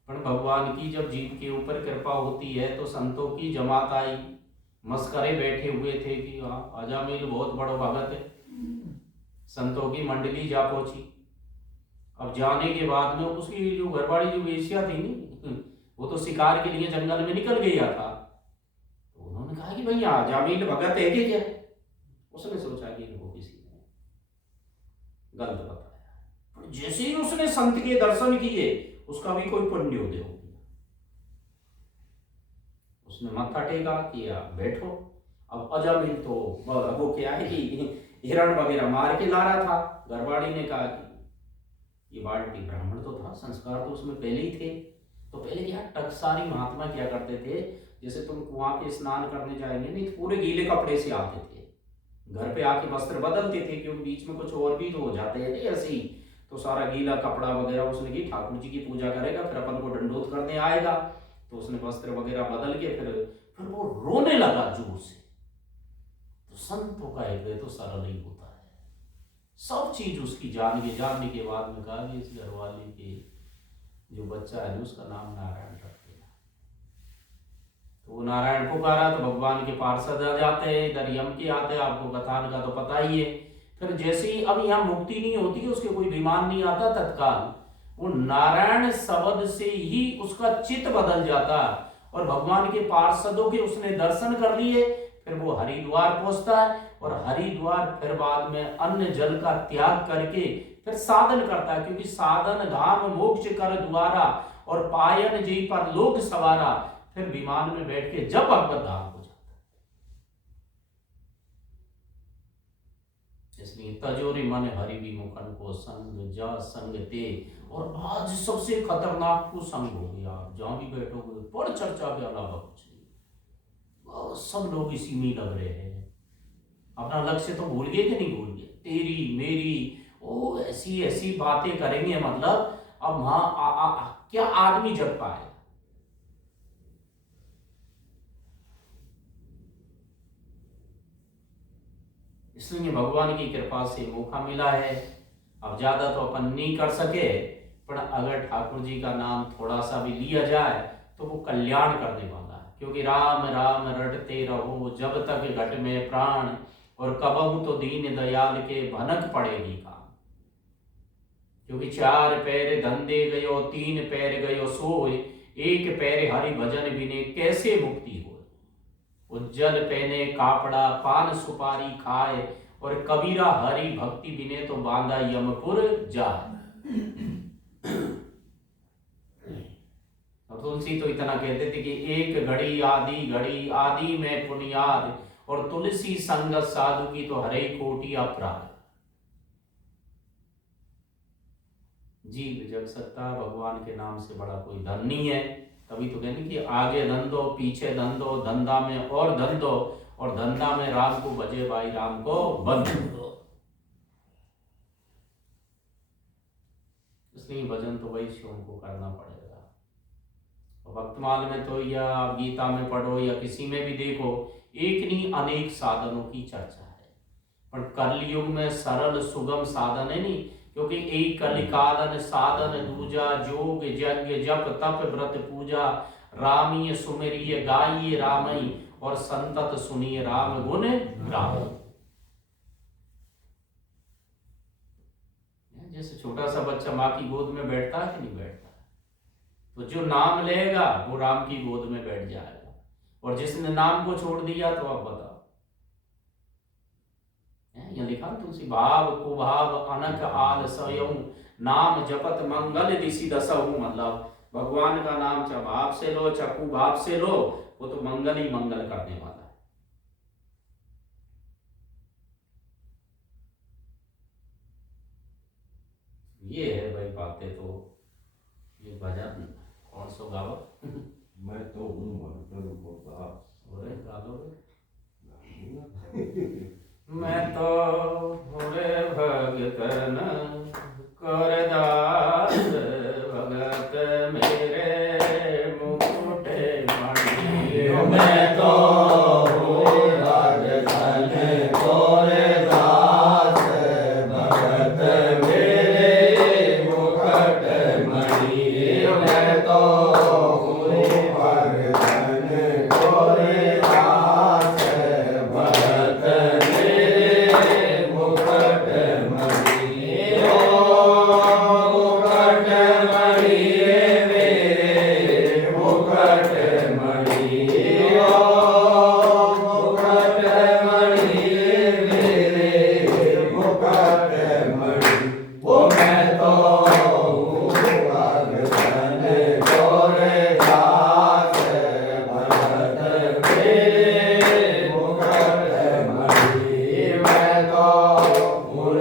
पर भगवान की जब जीव के ऊपर कृपा होती है, तो संतों की जमात आई, मस्करे बैठे हुए थे कि हाँ अजामिल बहुत बड़ा भगत है। संतों की मंडली जा पहुंची। अब जाने के बाद में उसकी जो घरवाली जो वेश्या थी नहीं, वो तो शिकार के लिए जंगल में निकल गया था। तो उन्होंने कहा कि भैया अजामिल भगत है कि क्या? उसने सोचा कि इनको किसी ने गलत बताया। जैसे ही उसने संत के दर्शन किए, उसका भी कोई पुण्योदय हो गया। उसने माथा टेका किया, बैठो। अब अजामिल तो वो क्या है कि हिरण वगैरह मार के ला रहा था। घरवाड़ी ने कहा कि ये बाल्टी, ब्राह्मण तो था, संस्कार तो उसमें पहले ही थे। तो पहले क्या टकसारी महात्मा क्या करते थे, जैसे तुम कुआं पे स्नान करने जाएंगे नहीं, तो पूरे गीले कपड़े से आते थे, घर पे आके वस्त्र बदलते थे, क्योंकि बीच में कुछ और भी तो हो जाते हैं नहीं ऐसे ही। तो सारा गीला कपड़ा वगैरह उसने की ठाकुर जी की पूजा करेगा, फिर अपन को दंडोत करने आएगा, तो उसने वस्त्र वगैरह बदल के फिर वो रोने लगा जोर से। तो संतों का हृदय तो सरल ही होता है, सब चीज उसकी जानने के बाद में कहा कि इस घरवाले के जो बच्चा है उसका नाम नारायण रख देना। तो वो नारायण पुकारा तो भगवान के पार्षद आ जाते हैं, इधर यम के आते हैं, आपको कथान का तो पता ही है। फिर जैसे ही अब यहाँ मुक्ति नहीं होती है, उसके कोई विमान नहीं आता, तत्काल वो नारायण शब्द से ही उसका चित्त बदल जाता और भगवान के पार्षदों के उसने दर्शन कर लिए। फिर वो हरिद्वार पहुंचता है और हरिद्वार फिर बाद में अन्न जल का त्याग करके फिर साधन करता है, क्योंकि साधन धाम मोक्ष कर द्वारा और पायन जी पर लोक सवारा। फिर विमान में बैठ के जब भगवत धाम हो जाता है। इसलिए तजोरी मन हरि विमुखन को संग जा संग ते। और आज सबसे खतरनाक को संग हो गया, आप जहां भी बैठोगे पर चर्चा के अलावा कुछ नहीं, सब लोग इसी में लग रहे हैं। अपना लक्ष्य तो भूल गए कि नहीं भूल गए, तेरी मेरी ओ ऐसी ऐसी बातें करेंगे, मतलब अब वहां क्या आदमी जग पाए। इसलिए भगवान की कृपा से मौका मिला है। अब ज्यादा तो अपन नहीं कर सके, पर अगर ठाकुर जी का नाम थोड़ा सा भी लिया जाए तो वो कल्याण करने वाला है, क्योंकि राम राम रटते रहो जब तक घट में प्राण, और कबहू तो दीन दयाल के भनक पड़ेगी काम। क्योंकि चार पैर धंधे गयो, तीन पैर गयो सोए, एक पैर हरि भजन बिने कैसे मुक्ति हो। उज्जल पहने कापड़ा पान सुपारी खाए, और कबीरा हरि भक्ति बिने तो बांधा यमपुर जाए। तुलसी तो इतना कहते थे कि एक घड़ी आदि में पुनियाद, और तुलसी संगत साधु की तो हरे कोटि अपराध। जीव जग सकता भगवान के नाम से बड़ा कोई धन नहीं है। तभी तो कहते कि आगे धन दो पीछे धन दो, धंधा में और धन दो, और धंधा में राम को भजे भाई राम को बंद दो। इसलिए भजन तो वही शिव को करना पड़ेगा। भक्तमाल में तो या गीता में पढ़ो या किसी में भी देखो, एक नहीं अनेक साधनों की चर्चा है, पर कलयुग में सरल सुगम साधन है नहीं, क्योंकि एक कलिकालन साधन दूजा जोग यज्ञ जप तप व्रत पूजा, रामीय सुमेरिय गाइए रामई, और संतत सुनिए राम गुण गाओ। जैसे छोटा सा बच्चा माँ की गोद में बैठता है कि नहीं बैठता, तो जो नाम लेगा वो राम की गोद में बैठ जाएगा, और जिसने नाम को छोड़ दिया तो आप बताओ। यह लिखा तुलसी भाव कुभाव अनक आल सयऊ, नाम जपत मंगल दिशि दसहु। मतलब भगवान का नाम चाहे भाव से लो चाहे कुभाव से लो, वो तो मंगल ही मंगल करने वाला है। ये है भाई बातें। तो ये भजन कौन सो गावा? मैं तो हूँ भगतन को दास। बोले गा लो। मैं तो होरे भगतन कर दास, भगत मेरे मुकुट मणि। मैं तो हूँ भगतन कोरे दास, भगत मेरे मुकुट मणि। मैं तो हूँ भगतन कोरे दास, भगत मेरे मुकुट मणि। ओ मुकुट मणि मेरे मुकुट मणि। ओ मुकुट मणि मेरे मुकुट मणि। वो मैं तो हूँ भगतन कोरे दास, भगत मेरे मुकुट मणि। मैं तो हूँ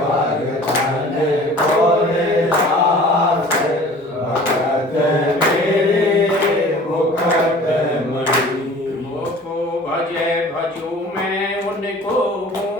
भगतन कोरे दास, भगत मेरे मुकुट मणि। मुझको भजे भजू मैं उनको हूँ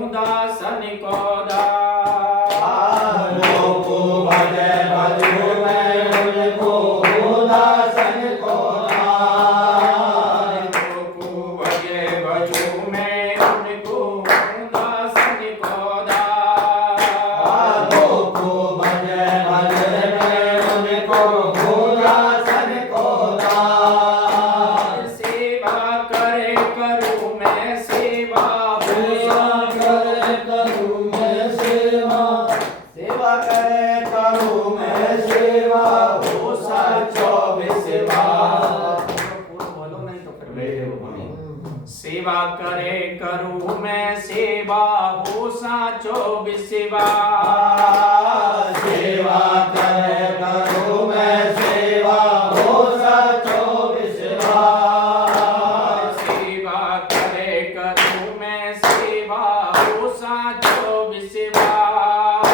करूं मैं सेवा सेवा करे करूं मैं सेवा सेवा करे करूं मैं सेवा हो साचो विश्वास बोलो नहीं तो फिर बैठे हो बोलो सेवा करे करूं मैं सेवा हो साचो विश्वास सेवा करे करूं मैं सेवा हो साचो विश्वास सेवा करे करूं मैं सेवा हो साचो विश्वास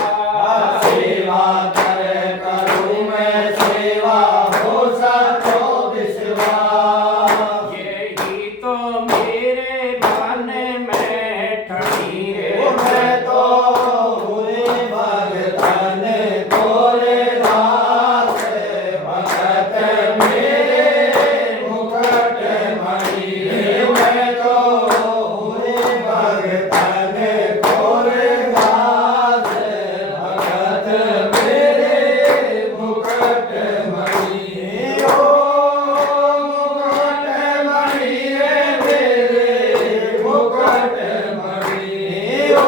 सेवा करे करूं मैं सेवा हो साचो विश्वास यही तो मेरे मन में ठनी रे मैं तो हुए भगतन तोरे दास भगत मेरे मुकुट मणि मैं तो हुए भगतन तोरे दास भगत मेरे मुकुट मणि ओ मुकुट मणि रे मेरे मुकुट मणि ओ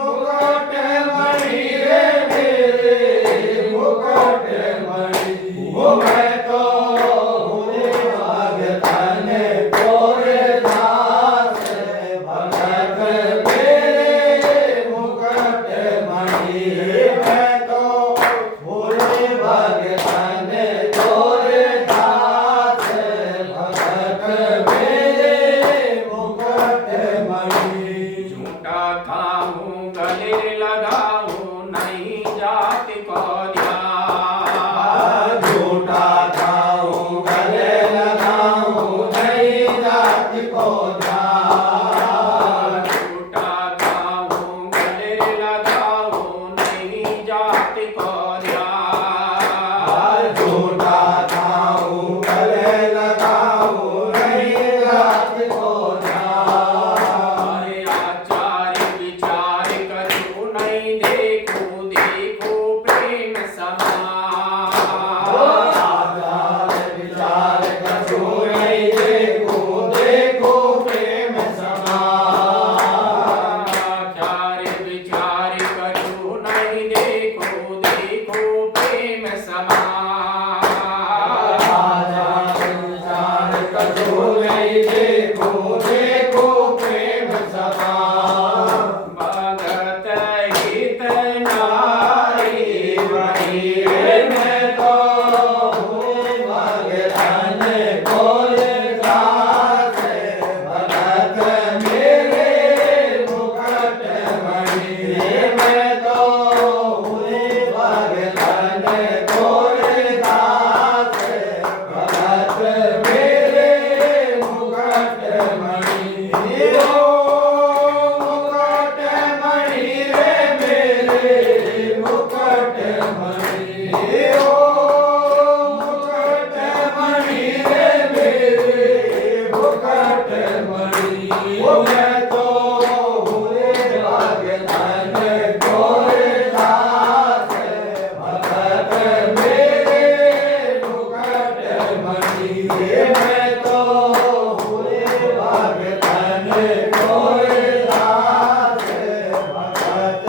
मुकुट मणि रे मेरे मुकुट मणि ओ मैं तो हुए भगतन तोरे दास भगत मेरे मुकुट मणि मैं तो हुए भगतन तोरे दास भगत मेरे मुकुट मणि झूठा खाऊं गले लगाऊं नहीं जाति को ध्यान झूठा खाऊं गले लगाऊं नहीं जाति को ध्यान झूठा खाऊं गले लगाऊं नहीं जाति को ध्यान झूठा खाऊं गले लगाऊं नहीं जाति को ध्यान आचार्य विचार करूं नहीं देखूं देखूं प्रेम समान आचार विचार करूं नहीं देखूं देखूं प्रेम समान आचार्य विचार करूं नहीं देखूं देखूं प्रेम समान आचार विचार करूं नहीं देखूं देखूं प्रेम समान भगत हित नारी बड़ी मैं तो हुए भगतन कोरे दास भगत मेरे मुकुट मणि मैं तो हुए भगतन कोरे दास भगत मेरे मुकुट मणि ओ मुकुट मणि रे मेरे मुकुट मणि ओ मुकुट मणि रे मेरे मुकुट मणि ओ मैं तो हुए भगतन तोरे दास भगत मेरे मुकुट मणि मैं तो हुए भगतन तोरे दास भगत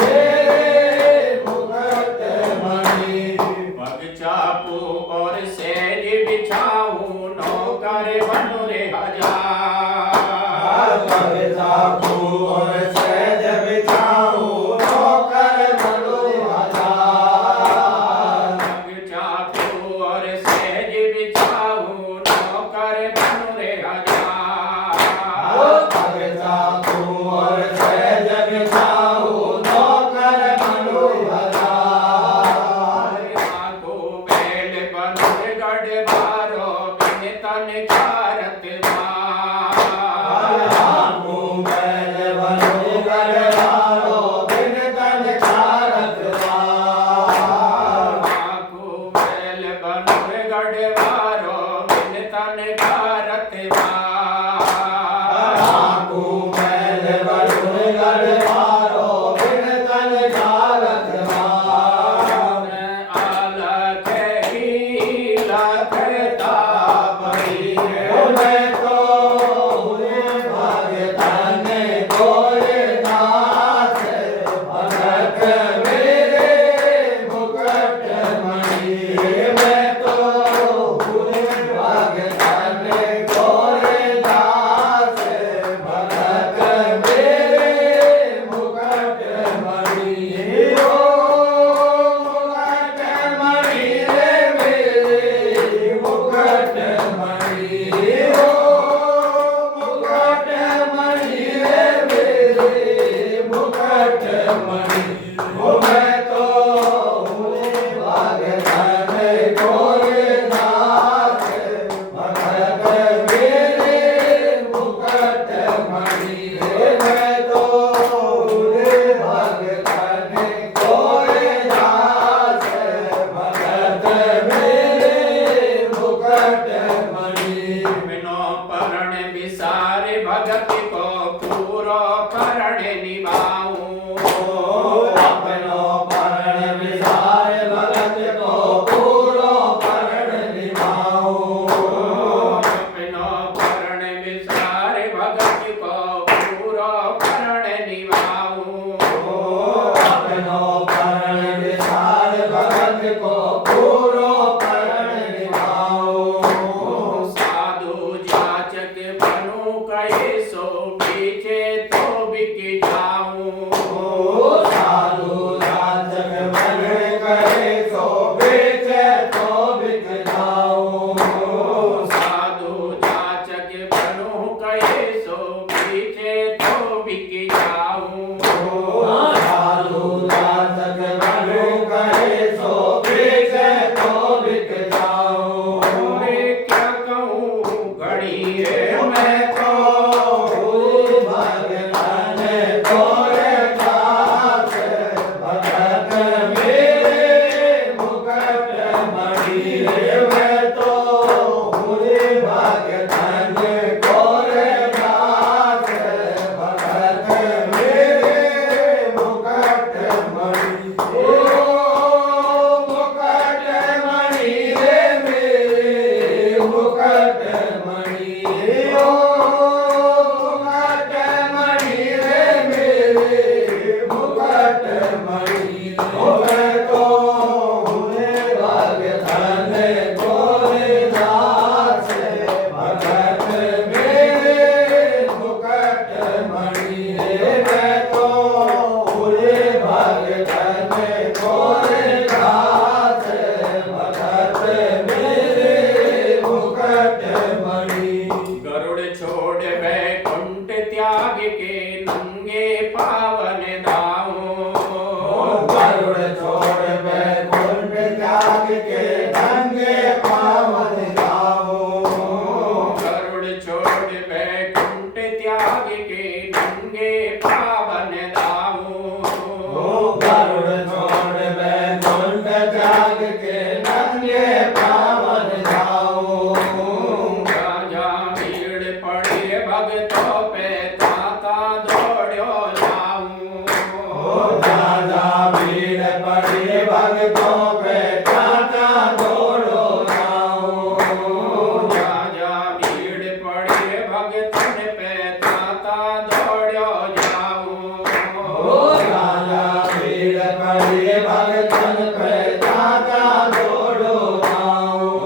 मेरे मुकुट मणि पग चापू और सेज बिछाऊं नौकर बनु रे हजार पग चापू और सहज बिछाऊं नौकर बनो हजार पग चापू और सेज बिछाऊं नौकर बनु रे हजार पग चापू और सहज बिछाऊं नौकर बनो हजार आगो बैल बनु रे गढ़ बारो बिन तन चारत बार आगू बैल मणि ओ मैं तो हूँ भाग्य धन गोरे नाथ भगत मेरे मुकुट मणि मैं तो हूँ भाग्य धन गोरे नाथ भगत मेरे मुकुट मणि बिनो परण विसार भगत को पूरो परण निभाऊं अपनो परण विसार भगत को पूरो परण निभाऊं बिनो परण विसार भगत को पूरो परण निभाऊं अपनो परण विसार भगत को पूरो परण निभाऊं साधु जाचक बनूं कहे सो पीछे तो बिक जाऊं साधु जाचक बन गए सो बेचे तो बिक जाऊं साधु जाचक बनूं कहे सो पीछे तो बिक जाऊं साधु जाचक बन गए सो बेचे तो बिक जाऊं मैं क्या कहूँ घड़ी रे मैं मैं तो हूँ भगवान तोरे दास भगत मेरे मुकुट मणि मैं तो हूँ भगवान तोरे दास भगत मेरे मुकुट मणि ओ मुकुट मणि रे मेरे मुकुट मणि ओ मुकुट मणि रे मेरे मुकुट मणि ओ मैं तो हूँ भाग्य धन गोरे दास भगत मेरे मुकुट मणि मैं तो हूँ भाग्य धन गोरे दास भगत मेरे मुकुट मणि गरुड़ छोड़ बैकुंठ त्याग के नंगे पावन दाऊं गरुड़ छोड़ बैकुंठ त्याग के नंगे पावन गाऊं गरुड़ छोड़ बैकुंठ त्याग के नंगे पावन दाऊं गरुड़ छोड़ बैकुंठ त्याग के नंगे पावन गाऊं राजा भीड़ पड़े भगतों पे ताता दौड़ो जाऊं राजा भीड़ पड़ी भगतों पे टाटा दौड़ो जाऊं राजा भीड़ पड़े भगतन पे ताता दौड़ो जाऊं राजा भीड़ पड़ी भगतन पे टाटा दौड़ो जाऊं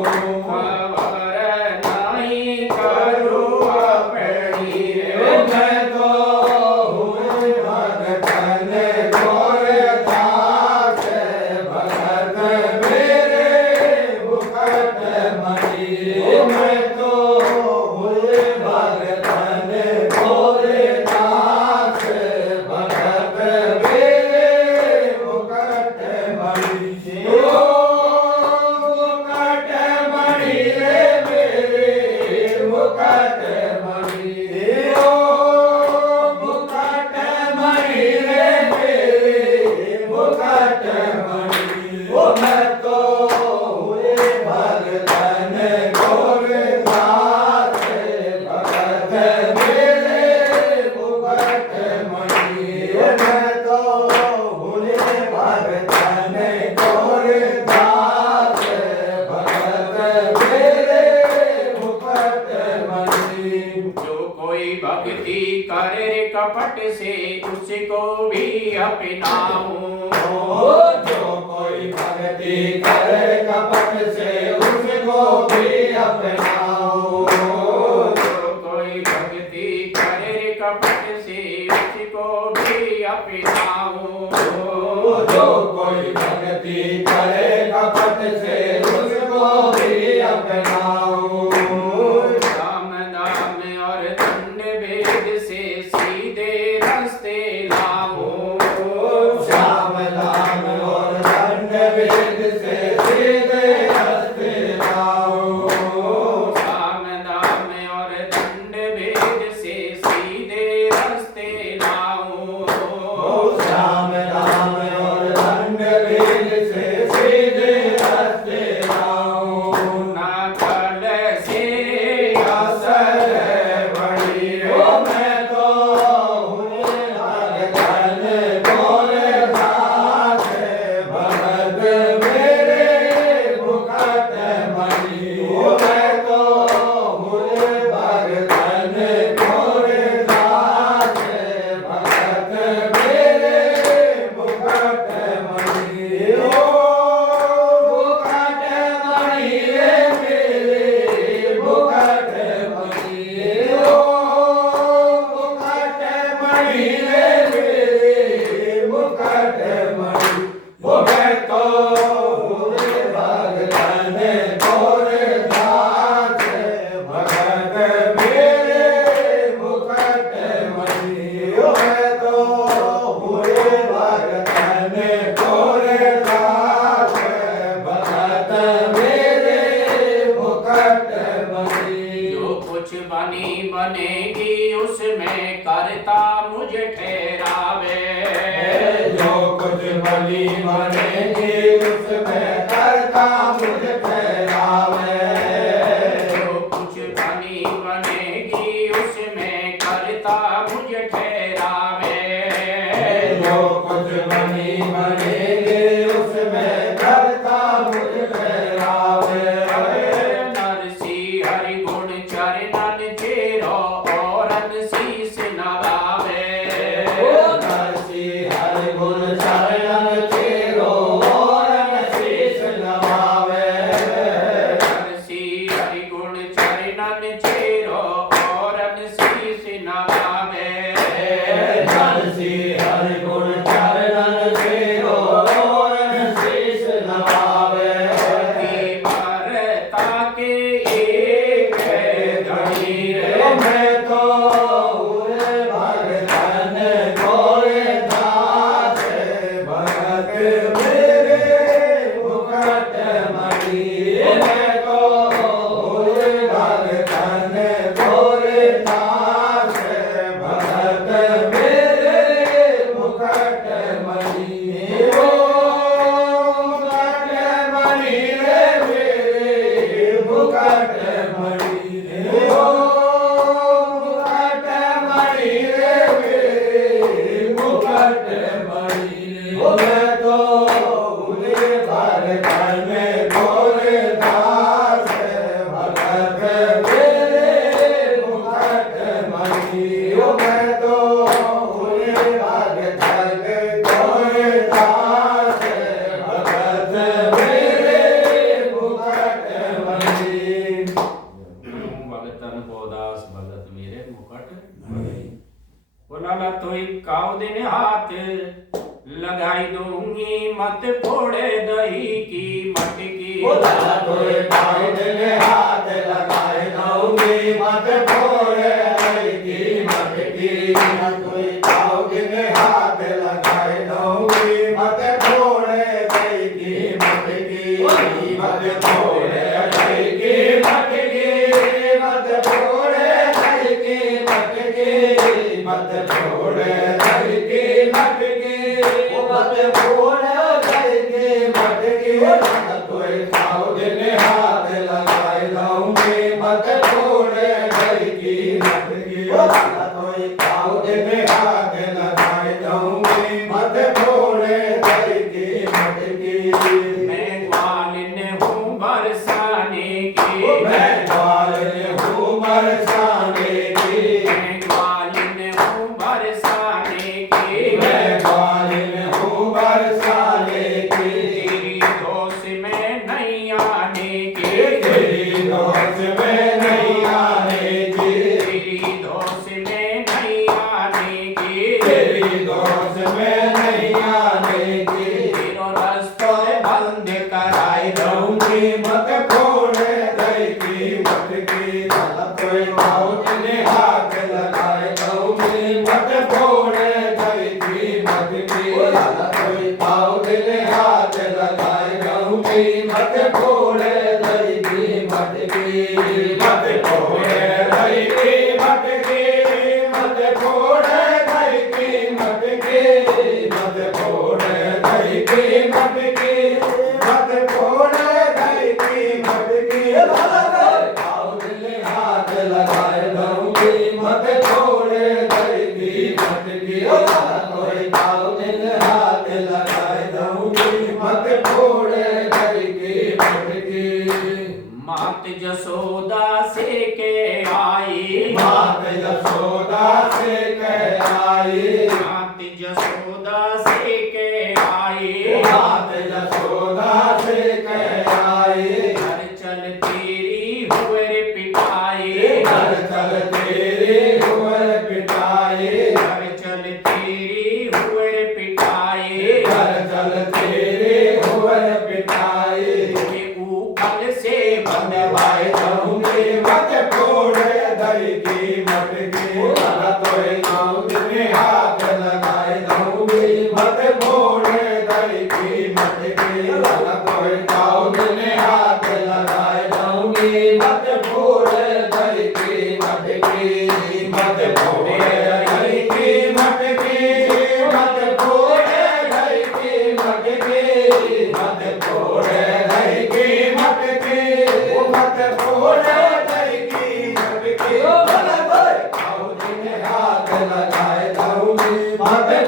खबर नहीं करूँ अपनी मैं तो हूँ भगतन गोरे दास भगत मेरे मुकुट मणि मैं तो हूँ भगतन गोरे दास भगत मेरे मुकुट मणि ओ मुकुट मणि रे मेरे मुकुट मणि ओ मुकुट मणि रे मेरे मुकुट मणि ओ मैं तो हूँ भगतन गोरे दास भगत मेरे मुकुट मणि मैं तो हूँ भगतन गोरे दास भगत मेरे मुकुट मणि जो कोई भक्ति करे कपट से उसको भी अपनाऊं जो कोई भक्ति करे कपट से उसको भी अपनाओ जो कोई भक्ति करे कपट से उसको भी अपनाऊं जो कोई भक्ति करे कपट से उसको भी अपनाओ राम नाम और दंड भेद से सीधे रास्ते लाऊं मणि रे मेरे मुकुट मणि वो मैं तो पूरे भगतन तोरे दास भगत मेरे मुकुट मणि वो मैं तो पूरे भगतन तोरे दास भगत मेरे मुकुट मणि जो कुछ बनी बनेगी उसमें करता मुझे ठहरावे। जो कुछ बनी बनेगी उसमें करता मुझे ठहरावे। जो कुछ बनी बनेगी उसमें करता मुझे ठहरावे। जो कुछ बनी बनेगी उसमें करता मुझे ठहरावे। नरसी हरि गुण चरणन चेरो औरन शीस नवावे। नरसी हरि गुण चरणन चेरो औरन शीस नवावे। नरसी हरि गुण चरणन चेरो औरन शीस नवावे। नरसी हरि गुण चरणन चेरो औरन शीस नवावे। की मरता के एक घड़ी रे मैं तो पूरे भगतन तोरे दास भगत मेरे मुकुट मणि। मैं तो पूरे भगतन तोरे दास भगत मेरे मुकुट मणि। ओ मुकुट मणि रे मेरे मुकुट मणि। ओ मुकुट मणि रे मेरे मुकुट मणि। ओ मैं तो पूरे भगतन तोरे दास भगत मेरे मुकुट मणि। ओ मैं तो पूरे भगतन तोरे दास भगत मेरे मुकुट मणि। भगतन को दास भगत मेरे मुकुट बोला तो काव दिन हाथ लगाई दूंगी मत फोड़े दही की मटकी। बोला तो कायदे हाथ लगाए दूंगी मत फोड़े दही की मटकी। कोई कायदे हाथ लगाए दूंगी मत फोड़े दही की मटकी। मत फोड़े दही की मटकी। मत फोड़े दही की मटकी। मत फोड़े दही की मटकी। मत फोड़े दही की मटकी। कोई कायदे हाथ लगाए दूंगी मत फोड़े दही की मटकी। कोई कायदे हाथ लगाए दूंगी मत फोड़े दही की मटकी। मैं ग्वालिन हूँ बरसाने की। मैं ग्वालिन हूँ बरसाने की। मैं ग्वालिन हूँ बरसाने की। मैं ग्वालिन हूँ बरसाने की। तेरी दोष में नहीं आने की। तेरी दोष में नहीं आने की। तेरी दोष में नहीं आने की। तेरी दोष में नहीं आने की। तेरो रास्ता बंद कराए दूंगी मत फोड़े दही की मटकी। कोई कायदे हाथ लगाए दूंगी मत फोड़े दही की मटकी। कोई कायदे हाथ लगाए दूंगी मत फोड़े दही की मटकी। मत फोड़े दही की मटकी। मत फोड़े दही की मटकी। मत फोड़े दही की मटकी। मत फोड़े दही की मटकी। कायदे हाथ लगाए दूंगी मत फोड़े दही की मटकी। कोई कायदे हाथ लगाए दूंगी मत फोड़े दही की मटकी। मात जसोदा से के आई। मात यशोदा से कह आई। मात जसोदा से के आई। मात यशोदा से कह आई। घर चल तेरी हुए पिटाई। घर चल तेरी हुए पिटाई। घर चल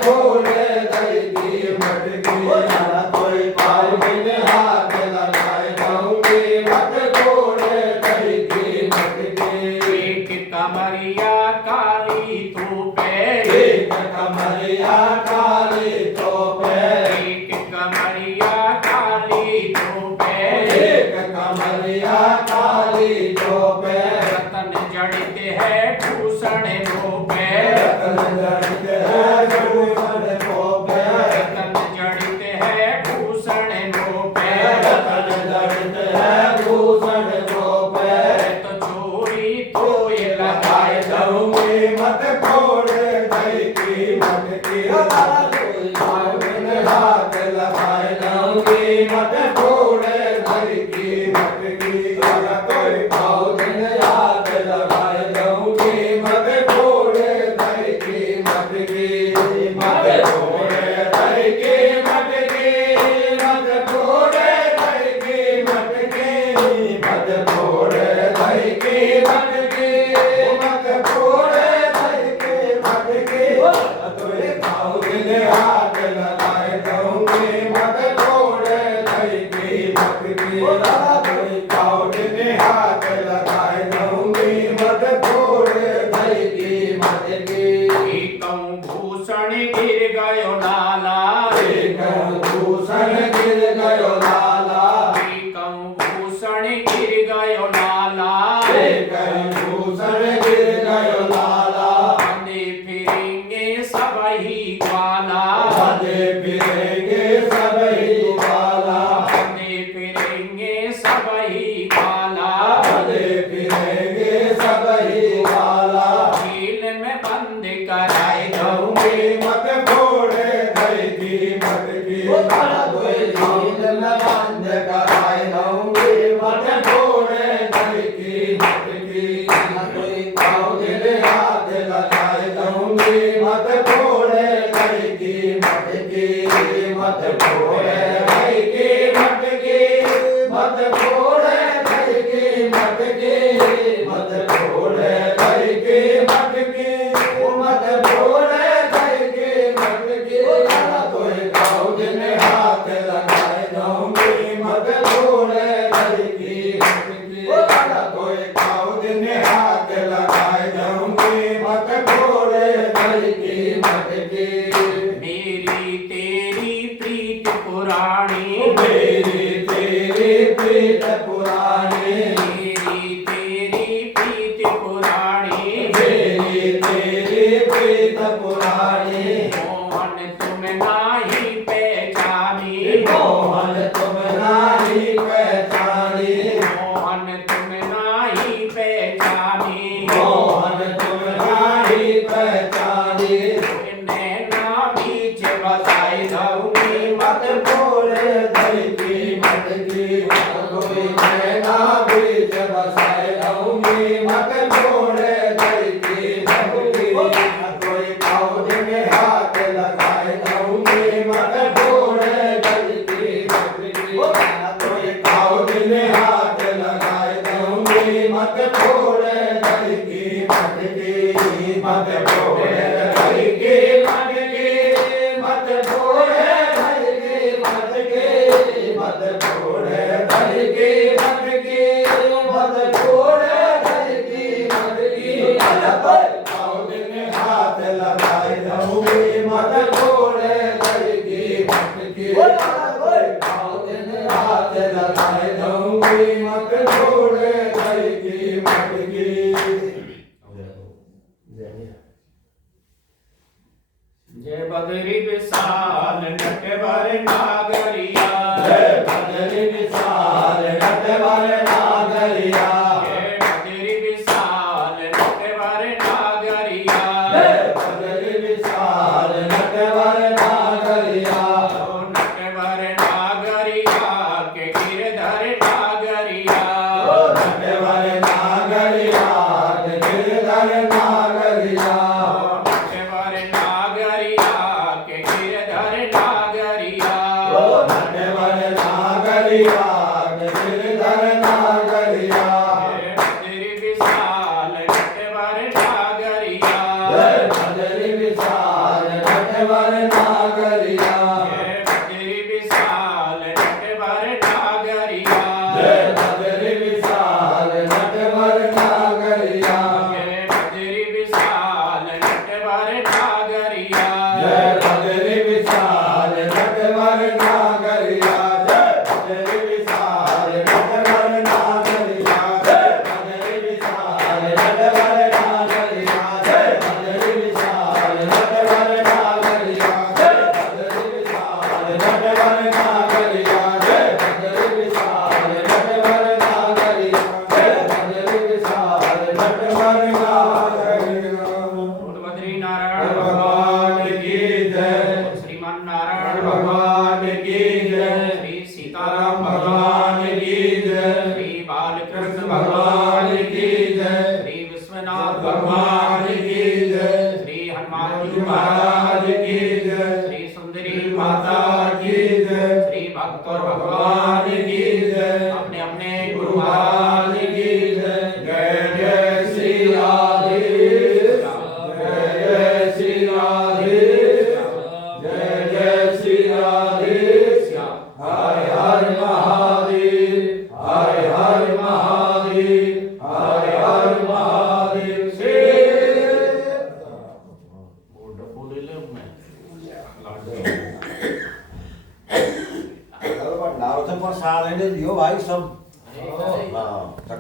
घोड़े दही की मटकी दादा कोई पाँव बिन हाथ लगाए जाऊंगी मत घोड़े दही की मटकी एक कमरिया काली तू पे एक कमरिया काली तो पे एक कमरिया काली तू पे एक कमरिया काली तो पे रतन जड़ते हैं भूषण रो पे रतन जड़ते हैं भूषण को पे रतन जड़ते हैं भूषण रो पे रतन जड़ते हैं भूषण को पे तो चोरी तो ये लगाए लगाए जाऊंगी मत घोड़े दही की मटकी दादा कोई पाँव बिन हाथ लगाए जाऊंगी मत घोड़े दही की मटकी दादा कोई पाँव बिन हाथ लगाए जाऊंगी मत घोड़े दही की मटकी मत घोड़े दही की मटकी मत घोड़े दही की मटकी मत घोड़े दही की मटकी मत घोड़े दही की मटकी तुझे पाँव बिन हाथ लगाए जाऊंगी मत घोड़े दही की मटकी दादा तुझे पाँव बिन हाथ लगाए जाऊंगी मत घोड़े दही की मटकी एकं भूषण गिर गयो नाला एक भूषण गिर गयो लाला एकं भूषण गिर गयो नाला एक भूषण गिर गयो लाला बंदे फिरेंगे सब ही ग्वाला बंदे फिरेंगे सब ही ग्वाला बंदे फिरेंगे सब ही ग्वाला बंदे फिरेंगे सब ही ग्वाला जेल में बंद कराए जाऊंगी मत घोड़े दही की मटकी दादा कोई झील में बंद कराए जाऊंगी मत घोड़े दही की मटकी कोई पाँव बिन हाथ लगाए जाऊंगी मत घोड़े दही की मटकी मत घोड़े दही की मटकी मत घोड़े दही की मटकी मत घोड़े दही की मटकी मत घोड़े दही की मटकी दादा कोई पाँव बिन हाथ लगाए जाऊंगी मत घोड़े दही की मटकी दादा कोई पाँव बिन हाथ लगाए जाऊंगी मत घोड़े दही की मटकी मेरी तेरी प्रीत पुरानी मेरी तेरी प्रीत पुरानी मेरी तेरी प्रीत पुरानी मेरी तेरी प्रीत पुरानी मोहन तुम नाही पहचानी मोहन तुम नाही पहचानी मोहन तुम नाही पहचानी मोहन तुम नाही पहचानी नैना बीच बताई जाऊंगी मत घोड़े दही की मटकी कोई नैना बीच बसाए जाऊंगी मत घोड़े दही की मटकी कोई पाँव बिन हाथ लगाए जाऊंगी मत घोड़े दही की मटकी कोई पाँव बिन हाथ लगाए जाऊंगी मत घोड़े दही की मटकी मत घोड़े दही की मटकी मत घोड़े दही की मटकी मत घोड़े दही की मटकी मत घोड़े दही की मटकी पाँव बिन हाथ लगाए जाऊंगी मत घोड़े दही की मटकी पाँव बिन हाथ लगाए जाऊंगी मत घोड़े दही की मटकी जय बद्री विशाल नटवर नागरिया जय बद्री विशाल नटवर नागरिया जय बद्री विशाल नटवर नागरिया जय बद्री विशाल नटवर नागरिया ओ नटवर नागरिया के गिरधर नागरिया नटवर नागरिया गिरधर नागरिया नटवर नागरिया के गिरधर नागरिया नटवर नागरिया जय बजरी विशाल नटवर नागरिया जय बजरी विशाल नटवर नागरिया जय बजरी विशाल नटवर नागरिया जय बजरी विशाल नटवर नागरिया जय बजरी विशाल नटवर नागरिया जय बजरी विशाल नटवर नागरिया जय बजरी विशाल नटवर नागरिया बद्री नारायण भगवान की जय श्रीमान नारायण भगवान की जय श्री सीताराम भगवान की जय श्री बालकृष्ण भगवान की जय श्री विश्वनाथ भगवान की जय श्री हनुमान जी महाराज की जय श्री सुंदरी माता की जय श्री भक्त और भगवान की जय अपने अपने गुरु गुरु महाराज की जय जय जय श्री राधे जय जय श्री राधे जय जय श्री राधे हर हर महादेव हर हर महादेव हर हर महादेव श्री वो डब्बू ले ले मैं भंडारों से प्रसाद है दियो भाई सब अरे, हाँ